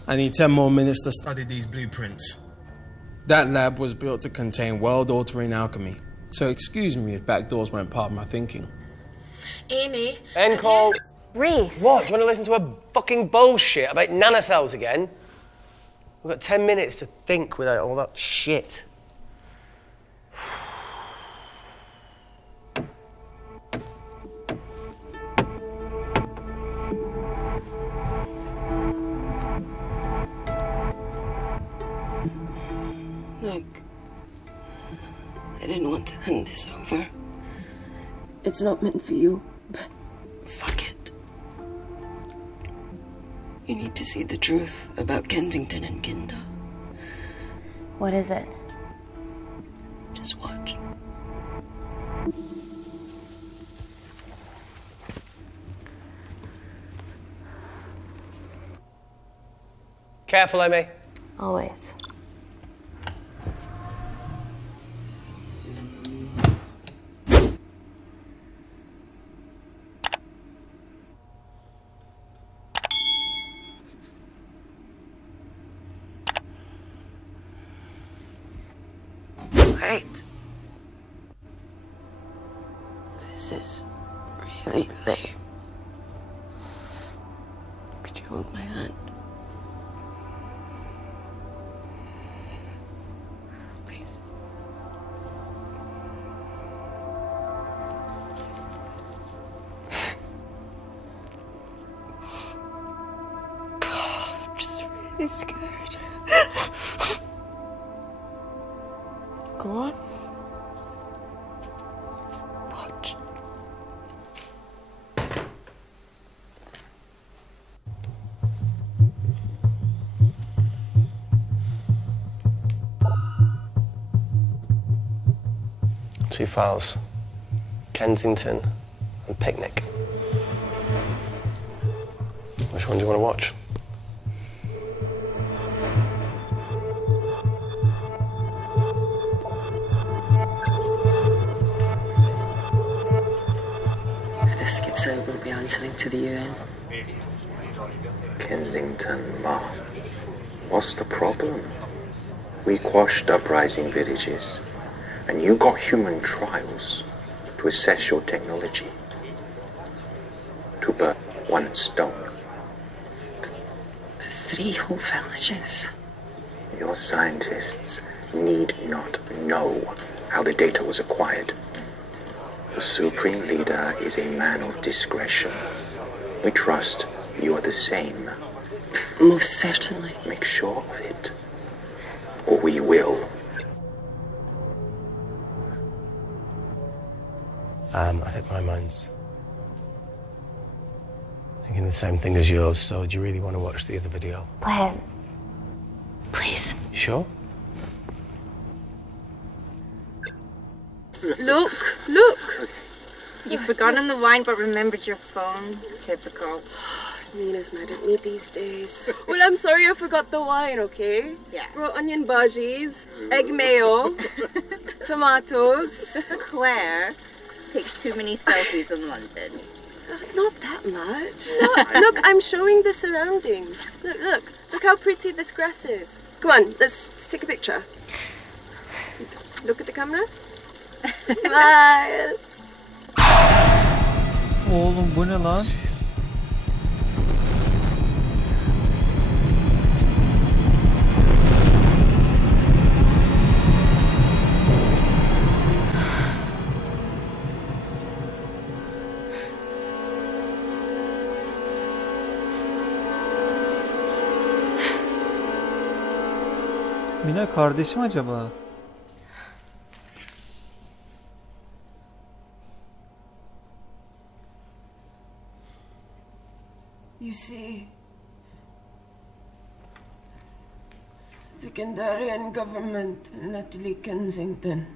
I need 10 more minutes to study these blueprints. That lab was built to contain world-altering alchemy. So excuse me if backdoors weren't part of my thinking. Amy. End call. Reese. What? Do you want to listen to a fucking bullshit about nanocells again? We've got 10 minutes to think without all that shit. Look, I didn't want to hand this over. It's not meant for you, but fuck it. You need to see the truth about Kensington and Kinder. What is it? Just watch. Careful, Amy. Always. Wait. This is really lame. Could you hold my hand? Please. I'm just really scared. Go on. Watch. Two files. Kensington and Picnic. Which one do you want to watch? If this gets out, we'll be answering to the UN. Kensington, Ma. What's the problem? We quashed uprising villages, and you got human trials to assess your technology. To burn one stone. Three whole villages. Your scientists need not know how the data was acquired. The supreme leader is a man of discretion. We trust you are the same. Most certainly. Make sure of it, or we will. I think my mind's thinking the same thing as yours, so do you really want to watch the other video? Play it. Please. You sure? Look, look! You've forgotten the wine but remembered your phone. Typical. Mina's mad at me these days. Well, I'm sorry I forgot the wine, okay? Yeah. Raw onion bhajis, egg mayo, tomatoes. Claire takes too many selfies in London. Not that much. Look, I'm showing the surroundings. Look how pretty this grass is. Come on, let's take a picture. Look at the camera. Smile. Oğlum bu ne lan? Mina kardeşim acaba? You see, the Kandarian government and Natalie Kensington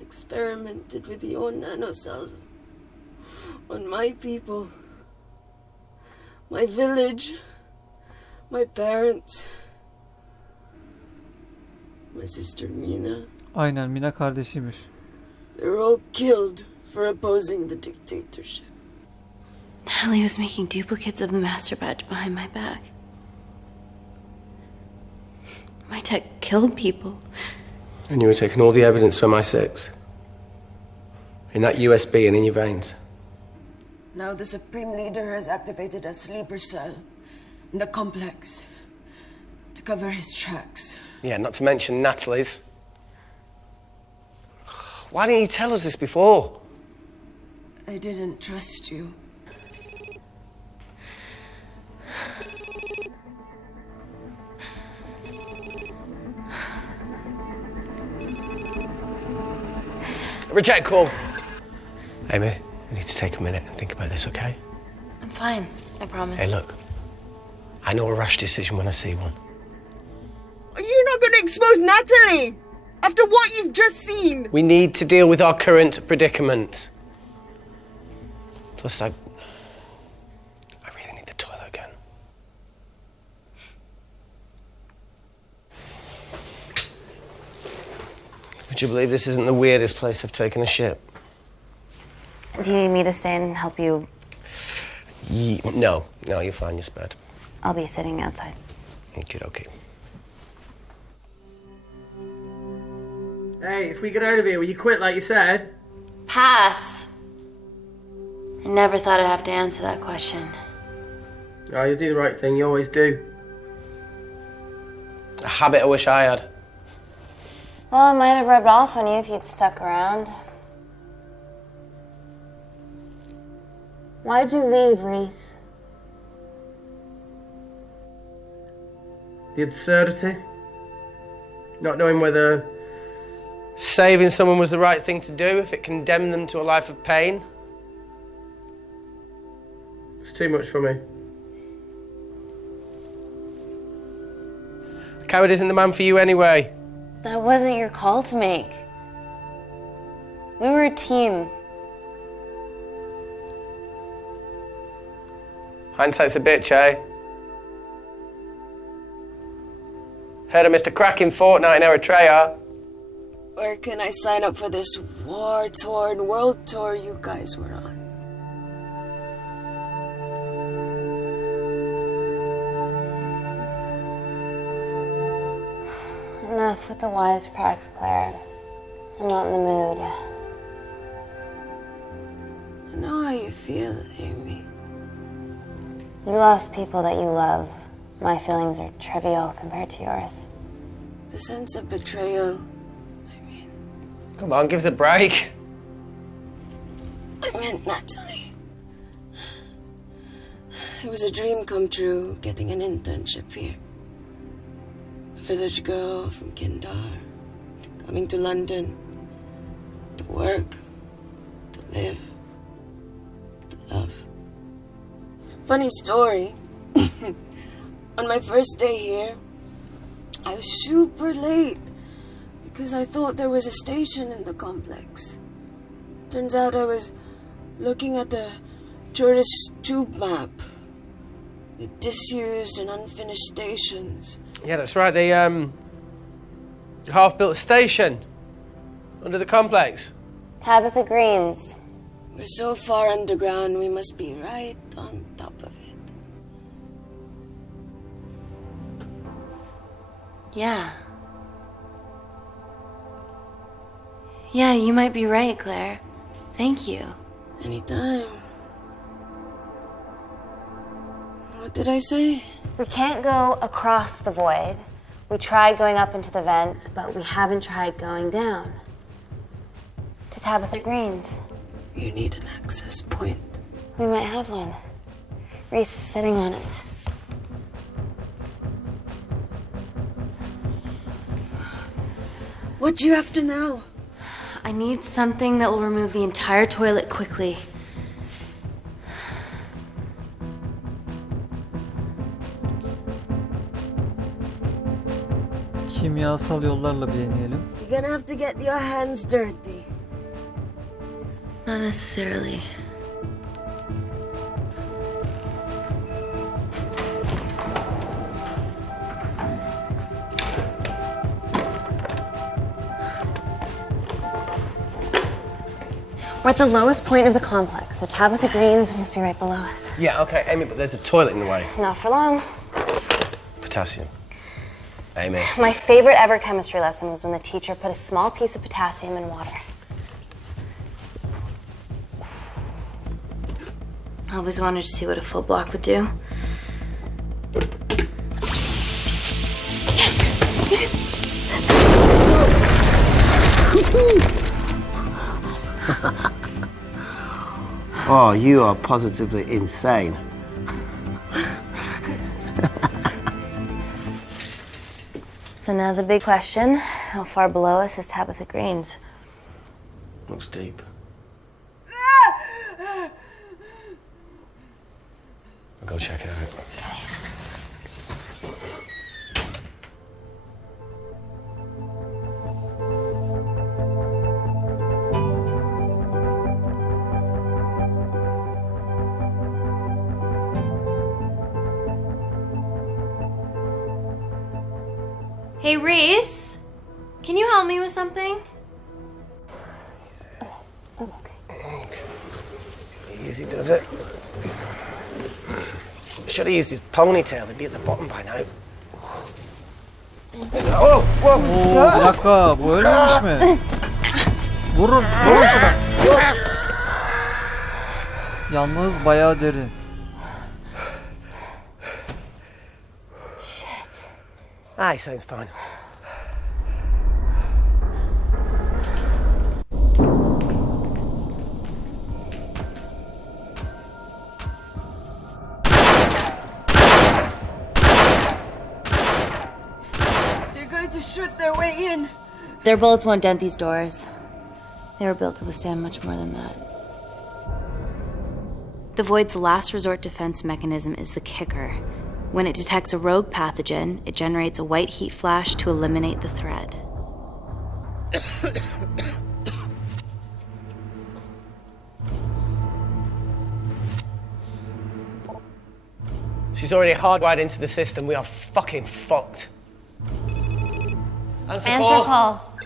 Experimented with your nanocells on my people, my village, my parents, my sister Mina. Aynen Mina kardeşiymiş. They were all killed for opposing the dictatorship. Natalie was making duplicates of the master batch behind my back. My tech killed people. And you were taking all the evidence from MI6? In that USB and in your veins? Now the Supreme Leader has activated a sleeper cell in the complex to cover his tracks. Yeah, not to mention Natalie's. Why didn't you tell us this before? I didn't trust you. Reject call. Amy, we need to take a minute and think about this, okay? I'm fine, I promise. Hey, look. I know a rash decision when I see one. You're not going to expose Natalie after what you've just seen. We need to deal with our current predicament. Plus, I really need the toilet again. Would you believe this isn't the weirdest place I've taken a shit? Do you need me to stay and help you? No, you're fine, you're spared. I'll be sitting outside. Okay. Hey, if we get out of here, will you quit like you said? Pass. I never thought I'd have to answer that question. Oh, you do the right thing, you always do. A habit I wish I had. Well, it might have rubbed off on you if you'd stuck around. Why'd you leave, Reese? The absurdity. Not knowing whether saving someone was the right thing to do if it condemned them to a life of pain. it's too much for me. A coward isn't the man for you anyway. That wasn't your call to make. We were a team. Hindsight's a bitch, eh? Heard of Mr. Cracking Fortnite in Eritrea? Where can I sign up for this war-torn world tour you guys were on? Enough with the wisecracks, Claire. I'm not in the mood. I know how you feel, Amy. You lost people that you love. My feelings are trivial compared to yours. The sense of betrayal. Come on, give us a break. I meant Natalie. It was a dream come true, getting an internship here. A village girl from Kindar, coming to London, to work, to live, to love. Funny story. On my first day here, I was super late because I thought there was a station in the complex. Turns out I was looking at the tourist tube map with disused and unfinished stations. Yeah, that's right. They half-built station under the complex. Tabitha Green's. We're so far underground, we must be right on top of it. Yeah. Yeah, you might be right, Claire. Thank you. Anytime. What did I say? We can't go across the void. We tried going up into the vents, but we haven't tried going down. To Tabitha Green's. You need an access point. We might have one. Reese is sitting on it. What do you have to know? I need something that will remove the entire toilet quickly. Kimyasal yollarla bir deneyelim. You're gonna have to get your hands dirty. Not necessarily. We're at the lowest point of the complex, so Tabitha Green's must be right below us. Yeah, okay, Amy, but there's a toilet in the way. Not for long. Potassium. Amy. My favorite ever chemistry lesson was when the teacher put a small piece of potassium in water. I always wanted to see what a full block would do. Oh, you are positively insane. So now the big question, how far below us is Tabitha Green's? Looks deep. I'll go check it out. Hey, Reese, can you help me with something? Okay. Easy does it. Should have used his ponytail, he'd be at the bottom by now. Oh, whoa. Oo, bir dakika, bu ölmemiş mi? Vurun şuna. Yalnız bayağı derin. Ah, he sounds fine. They're going to shoot their way in. Their bullets won't dent these doors. They were built to withstand much more than that. The Void's last resort defense mechanism is the kicker. When it detects a rogue pathogen, it generates a white heat flash to eliminate the threat. She's already hardwired into the system. We are fucking fucked. Answer call.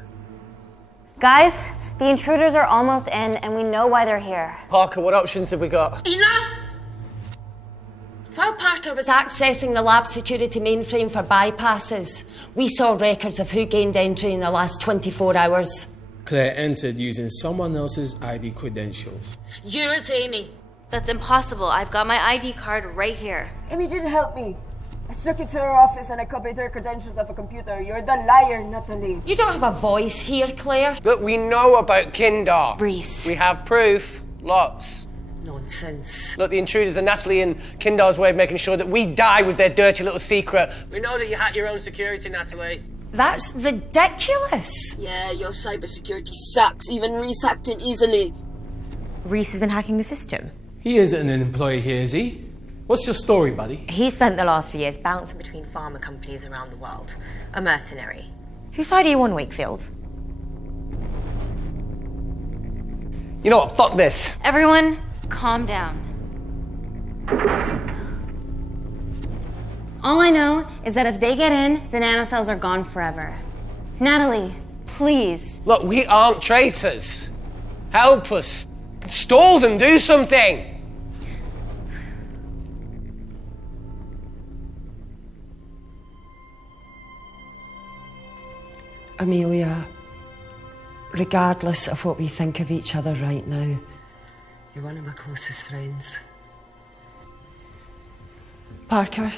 Guys, the intruders are almost in, and we know why they're here. Parker, what options have we got? Enough! While Parker was accessing the lab security mainframe for bypasses, we saw records of who gained entry in the last 24 hours. Claire entered using someone else's ID credentials. Yours, Amy. That's impossible. I've got my ID card right here. Amy didn't help me. I stuck it to her office and I copied her credentials off a computer. You're the liar, Natalie. You don't have a voice here, Claire. Look, we know about Kindar. Reese. We have proof. Lots. Nonsense. Look, the intruders are Natalie and Kindar's way of making sure that we die with their dirty little secret. We know that you hack your own security, Natalie. That's ridiculous. Yeah, your cybersecurity sucks. Even Reese hacked in easily. Reese has been hacking the system. He isn't an employee here, is he? What's your story, buddy? He spent the last few years bouncing between pharma companies around the world. A mercenary. Whose side are you on, Wakefield? You know what? Fuck this. Everyone, calm down. All I know is that if they get in, the nanocells are gone forever. Natalie, please. Look, we aren't traitors. Help us. Stall them. Do something. Amelia, regardless of what we think of each other right now, you're one of my closest friends. Parker?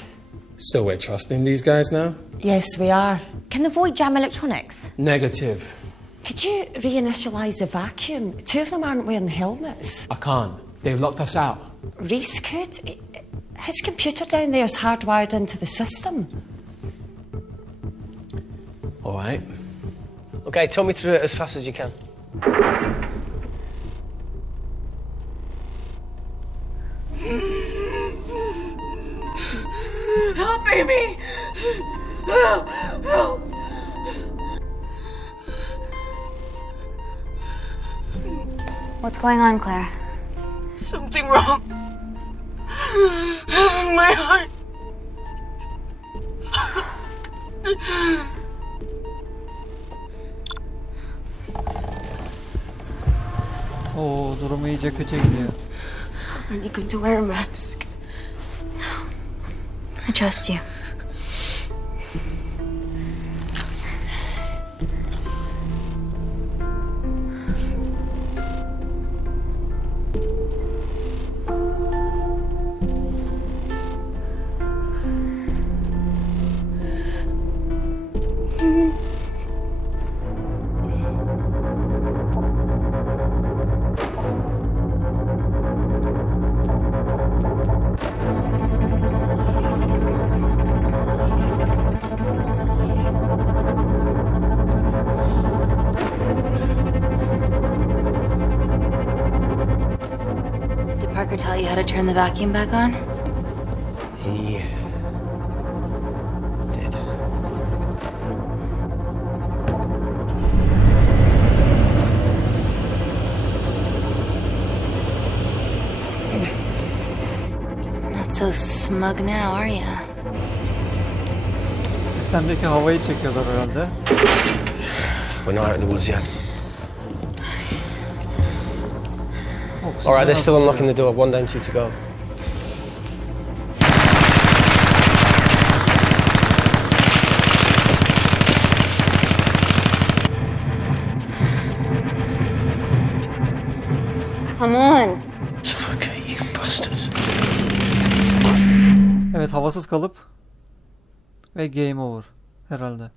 So we're trusting these guys now? Yes, we are. Can the void jam electronics? Negative. Could you reinitialize the vacuum? Two of them aren't wearing helmets. I can't. They've locked us out. Reese could. His computer down there is hardwired into the system. All right. Okay, talk me through it as fast as you can. Help, Amy! Help! Help! What's going on, Claire? Something wrong. My heart. Oo, durum iyice kötü gidiyor. Are you going to wear a mask? I trust you. Tell you how to turn the vacuum back on? He did. Not so smug now, are ya? Sistemdeki havayı çekiyorlar herhalde. We're not out in the woods yet. All right, they're still unlocking the door. One down, two to go. Come on. Suffocate, you bastards. Evet, havasız kalıp ve game over herhalde.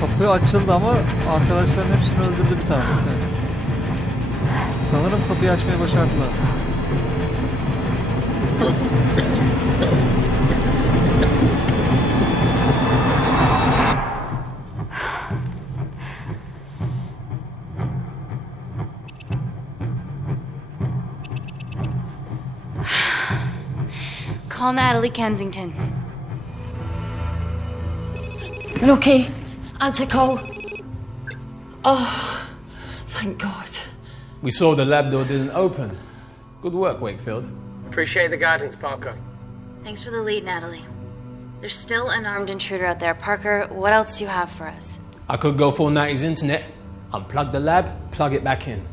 Kapı açıldı ama arkadaşların hepsini öldürdü bir tanesi. Sanırım kapıyı açmayı başardılar. Call Natalie Kensington. Okay, answer call. Oh, thank God. We saw the lab door didn't open. Good work, Wakefield. Appreciate the guidance, Parker. Thanks for the lead, Natalie. There's still an armed intruder out there. Parker, what else do you have for us? I could go full 90s internet, unplug the lab, plug it back in.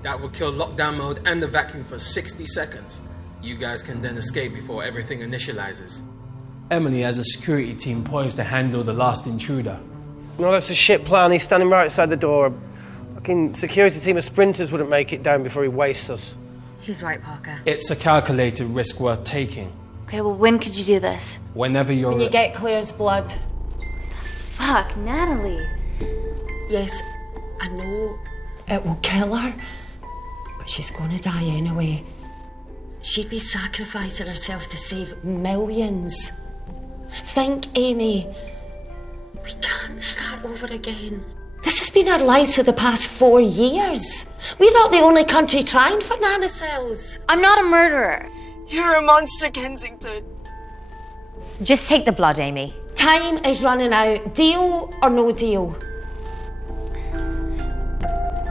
That would kill lockdown mode and the vacuum for 60 seconds. You guys can then escape before everything initializes. Emily has a security team poised to handle the last intruder. No, that's a shit plan. He's standing right outside the door. A fucking security team of sprinters wouldn't make it down before he wastes us. He's right, Parker. It's a calculated risk worth taking. Okay, well, when could you do this? Whenever you're... When you get Claire's blood. Fuck, Natalie. Yes, I know it will kill her, but she's gonna die anyway. She'd be sacrificing herself to save millions. Think, Amy. We can't start over again. This has been our lives for the past 4 years. We're not the only country trying for nanocells. I'm not a murderer. You're a monster, Kensington. Just take the blood, Amy. Time is running out. Deal or no deal?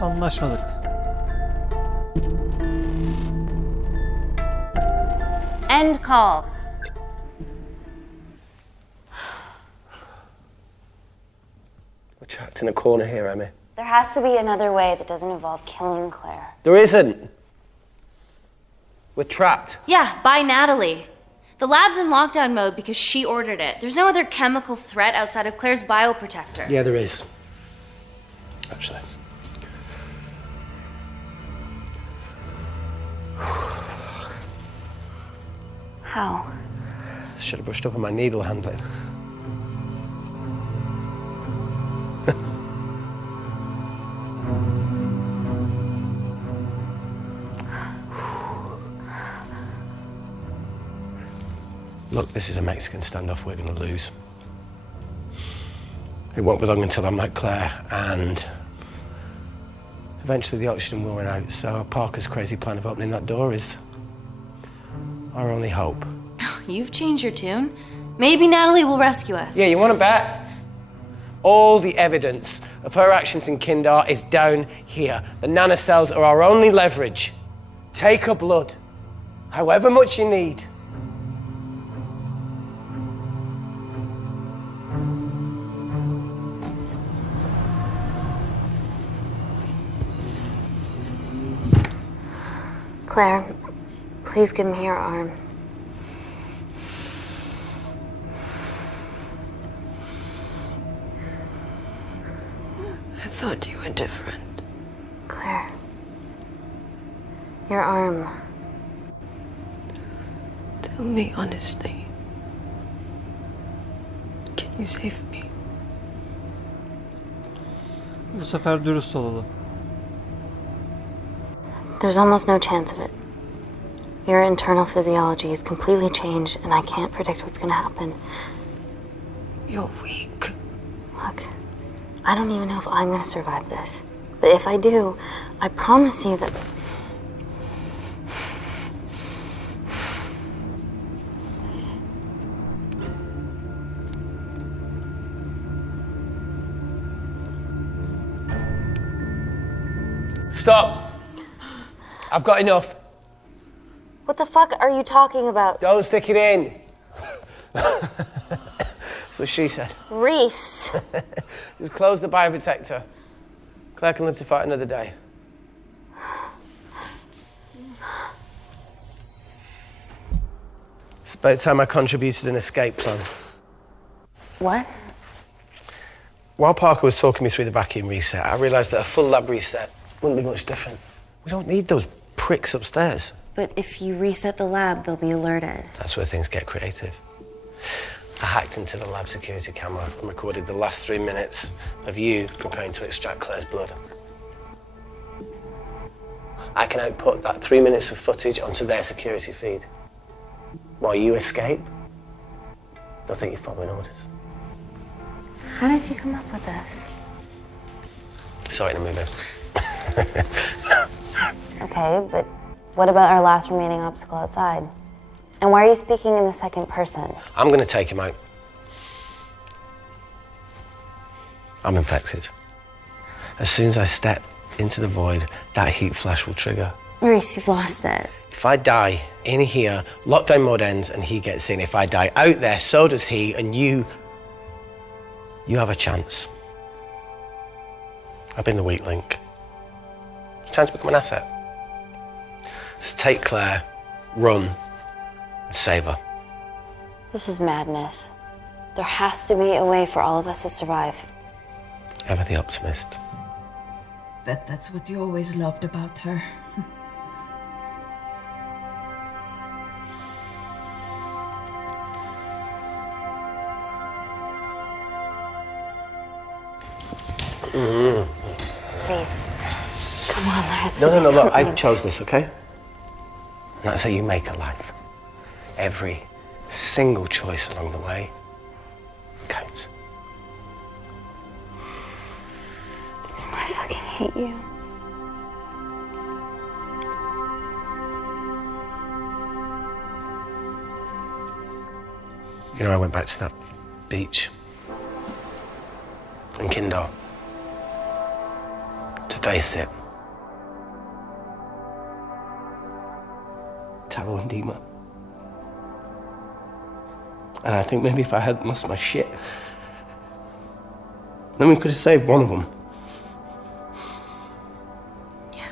Anlaşmadık. End call. We're trapped in a corner here, Emmy. There has to be another way that doesn't involve killing Claire. There isn't. We're trapped. Yeah, by Natalie. The lab's in lockdown mode because she ordered it. There's no other chemical threat outside of Claire's bioprotector. Yeah, there is. Actually. How? Should have brushed up on my needle handling. Look, this is a Mexican standoff we're going to lose. It won't be long until I'm like Claire, and eventually the oxygen will run out, so Parker's crazy plan of opening that door is our only hope. You've changed your tune. Maybe Natalie will rescue us. Yeah, you want to bet? All the evidence of her actions in Kindar is down here. The nanocells are our only leverage. Take her blood, however much you need. Claire, please give me your arm. I thought you were different. Claire, your arm. Tell me honestly. Can you save me? Bu sefer dürüst olalım. There's almost no chance of it. Your internal physiology is completely changed, and I can't predict what's going to happen. You're weak. Look, I don't even know if I'm going to survive this. But if I do, I promise you that... Stop! I've got enough. What the fuck are you talking about? Don't stick it in. That's what she said. Reese. Just close the bioprotector. Claire can live to fight another day. It's about time I contributed an escape plan. What? While Parker was talking me through the vacuum reset, I realised that a full lab reset wouldn't be much different. We don't need those pricks upstairs. But if you reset the lab, they'll be alerted. That's where things get creative. I hacked into the lab security camera and recorded the last 3 minutes of you preparing to extract Claire's blood. I can output that 3 minutes of footage onto their security feed. While you escape, they'll think you're following orders. How did you come up with this? Saw it in a movie. Okay, but what about our last remaining obstacle outside? And why are you speaking in the second person? I'm going to take him out. I'm infected. As soon as I step into the void, that heat flash will trigger. Maurice, you've lost it. If I die in here, lockdown mode ends and he gets in. If I die out there, so does he, and you have a chance. I've been the weak link. It's time to become an asset. Just take Claire, run, and save her. This is madness. There has to be a way for all of us to survive. Ever the optimist. Bet that's what you always loved about her. Please. Come on, let's No, do look, I something. chose this, okay? And that's how you make a life. Every single choice along the way counts. I fucking hate you. You know, I went back to that beach in Kindar to face it. Tallow and Dima. And I think maybe if I hadn't lost my shit, then we could have saved one of them. Yeah.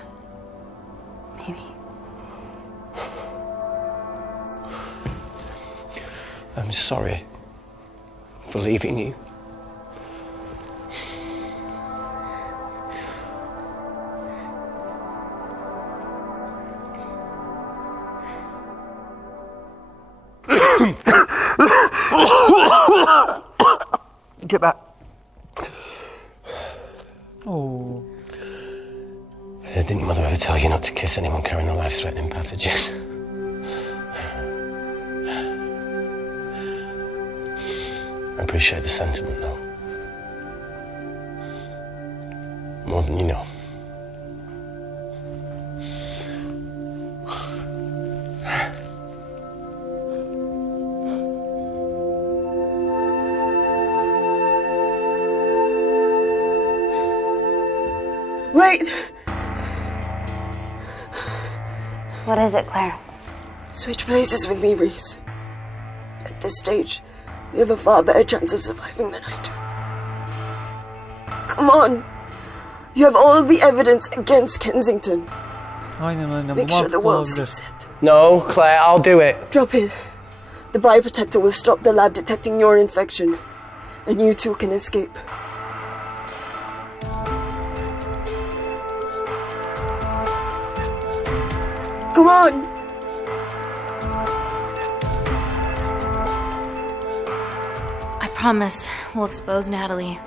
Maybe. I'm sorry for leaving you. Get back. Oh. Didn't your mother ever tell you not to kiss anyone carrying a life-threatening pathogen? I appreciate the sentiment, though. More than you know. Wait! What is it, Claire? Switch places with me, Reese. At this stage, you have a far better chance of surviving than I do. Come on! You have all the evidence against Kensington. Aynen. Make Bu sure the mantıklı world olabilir. sees it. No, Claire, I'll do it. Drop it. The bioprotector will stop the lab detecting your infection. And you too can escape. Come on! I promise we'll expose Natalie,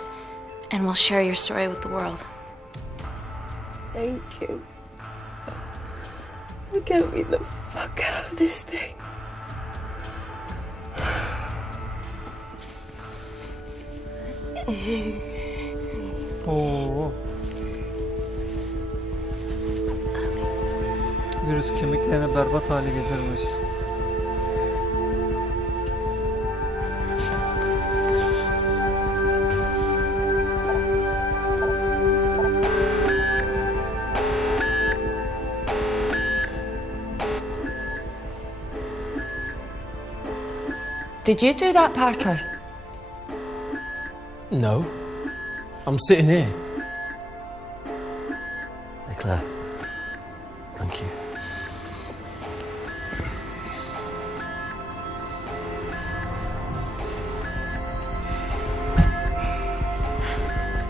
and we'll share your story with the world. Thank you. Get me the fuck out of this thing. Oo. Virüs kemiklerini berbat hale getirmiş. Did you do that, Parker? No. I'm sitting here. Hey, Claire. Thank you.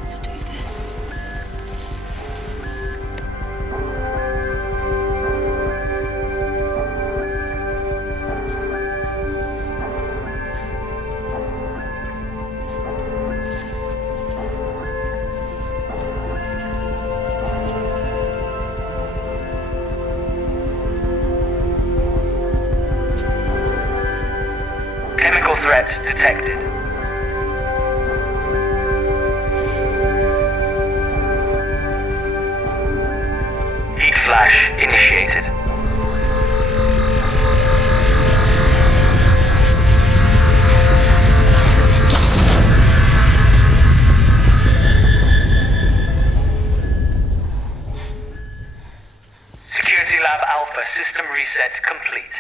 Let's do this. Chemical threat detected. Heat flash initiated. system reset complete.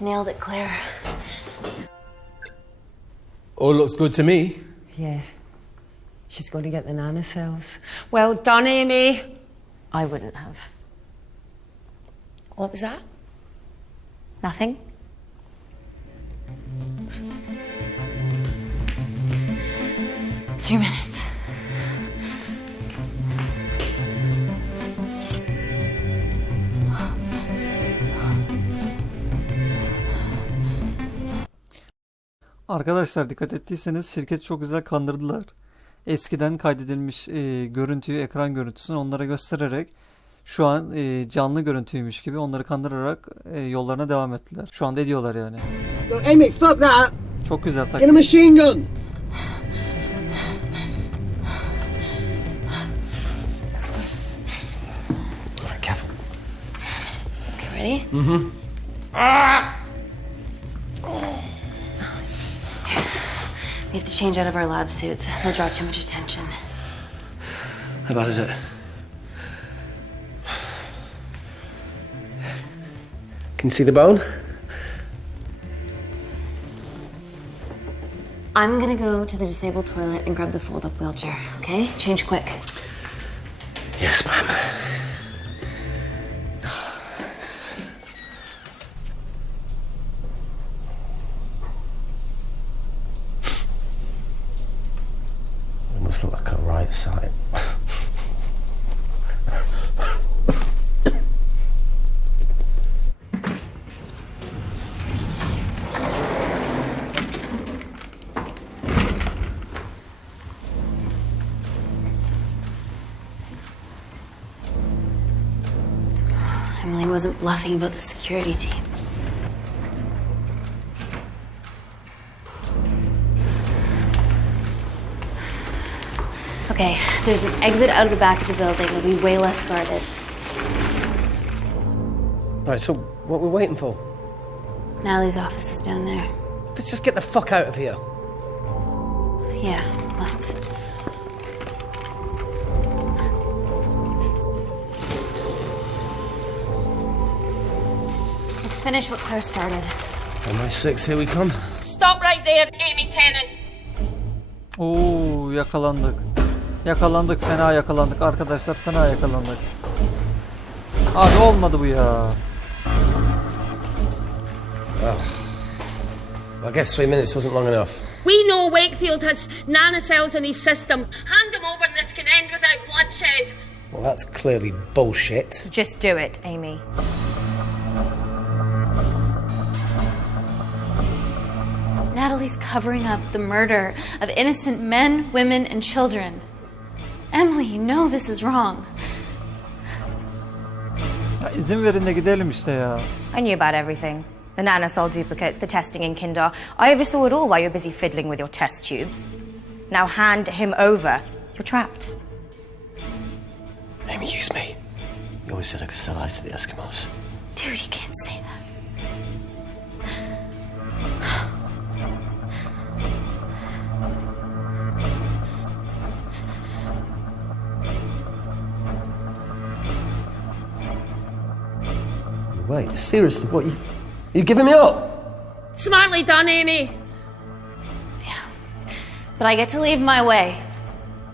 Nailed it, Claire. All looks good to me. Yeah. She's going to get the nanocells. Well done, Amy. I wouldn't have. What was that? Nothing. Three minutes. Arkadaşlar dikkat ettiyseniz şirket çok güzel kandırdılar. Eskiden kaydedilmiş görüntüyü, ekran çok onlara göstererek şu an canlı görüntüymüş gibi onları kandırarak yollarına devam ettiler. Şu anda ediyorlar yani. Amy, fuck that! Çok güzel taktik. Get a machine gun! Careful. Okay, ready? Mm-hmm. We have to change out of our lab suits. They'll draw too much attention. How bad is it? Can you see the bone? I'm gonna go to the disabled toilet and grab the fold-up wheelchair, okay? Change quick. Yes, ma'am. It must look like a right side. Emily wasn't bluffing about the security team. Okay, there's an exit out of the back of the building. It'll be way less guarded. Right, so what are we waiting for? Natalie's office is down there. Let's just get the fuck out of here. Yeah, let's. Let's finish what Claire started. MI6, here we come. Stop right there, Amy Tennant. Oo, yakalandık. Yakalandık, fena yakalandık arkadaşlar, fena yakalandık. Abi olmadı bu ya. I guess 3 minutes wasn't long enough. We know Wakefield has nanocells in his system. Hand him over and this can end without bloodshed. Well, that's clearly bullshit. Just do it, Amy. Natalie's covering up the murder of innocent men, women, and children. Emily, you know this is wrong. Ya izin verin de gidelim işte ya. I knew about everything. The nanosol duplicates, the testing in Kindar. I oversaw it all while you're busy fiddling with your test tubes. Now hand him over. You're trapped. Amy, use me. You always said I could sell ice to the Eskimos. Dude, you can't say that. Wait, seriously, what, you giving me up? Smartly done, Amy. But I get to leave my way.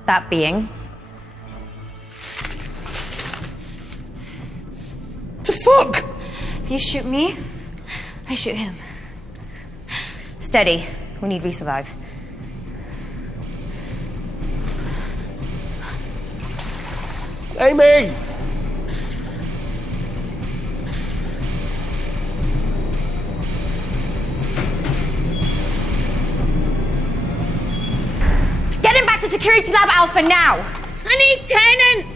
That being? The fuck? If you shoot me, I shoot him. Steady. We need resurvive. Amy! Get him back to Security Lab Alpha now! I need Tennant!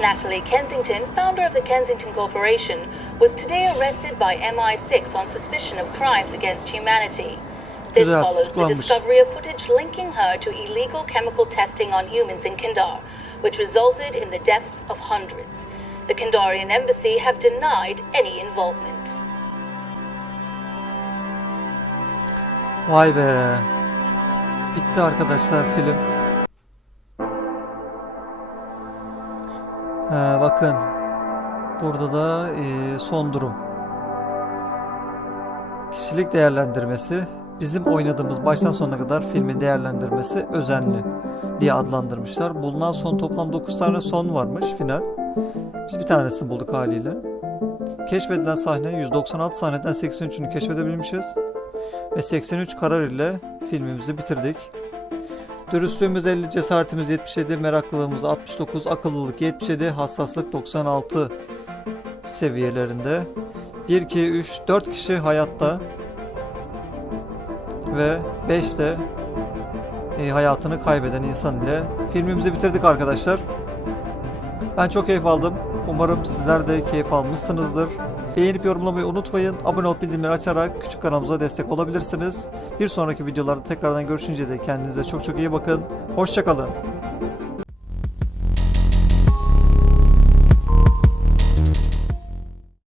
Natalie Kensington, founder of the Kensington Corporation, was today arrested by MI6 on suspicion of crimes against humanity. This follows the discovery of footage linking her to illegal chemical testing on humans in Kandar, which resulted in the deaths of hundreds. The Kandarian embassy have denied any involvement. Vay be. Bitti arkadaşlar film. Bakın. Burada da son durum. Kişilik değerlendirmesi. Bizim oynadığımız baştan sonuna kadar filmin değerlendirmesi özenli diye adlandırmışlar. Bulunan son toplam 9 tane son varmış final. Biz bir tanesini bulduk haliyle. Keşfedilen sahne 196 sahneden 83'ünü keşfedebilmişiz. Ve 83 karar ile filmimizi bitirdik. Dürüstlüğümüz 50, cesaretimiz 77, meraklılığımız 69, akıllılık 77, hassaslık 96 seviyelerinde. 1, 2, 3, 4 kişi hayatta ve 5 de hayatını kaybeden insan ile filmimizi bitirdik arkadaşlar. Ben çok keyif aldım. Umarım sizler de keyif almışsınızdır. Beğenip yorumlamayı unutmayın. Abone olup bildirimleri açarak küçük kanalımıza destek olabilirsiniz. Bir sonraki videolarda tekrardan görüşünceye dek kendinize çok çok iyi bakın. Hoşça kalın.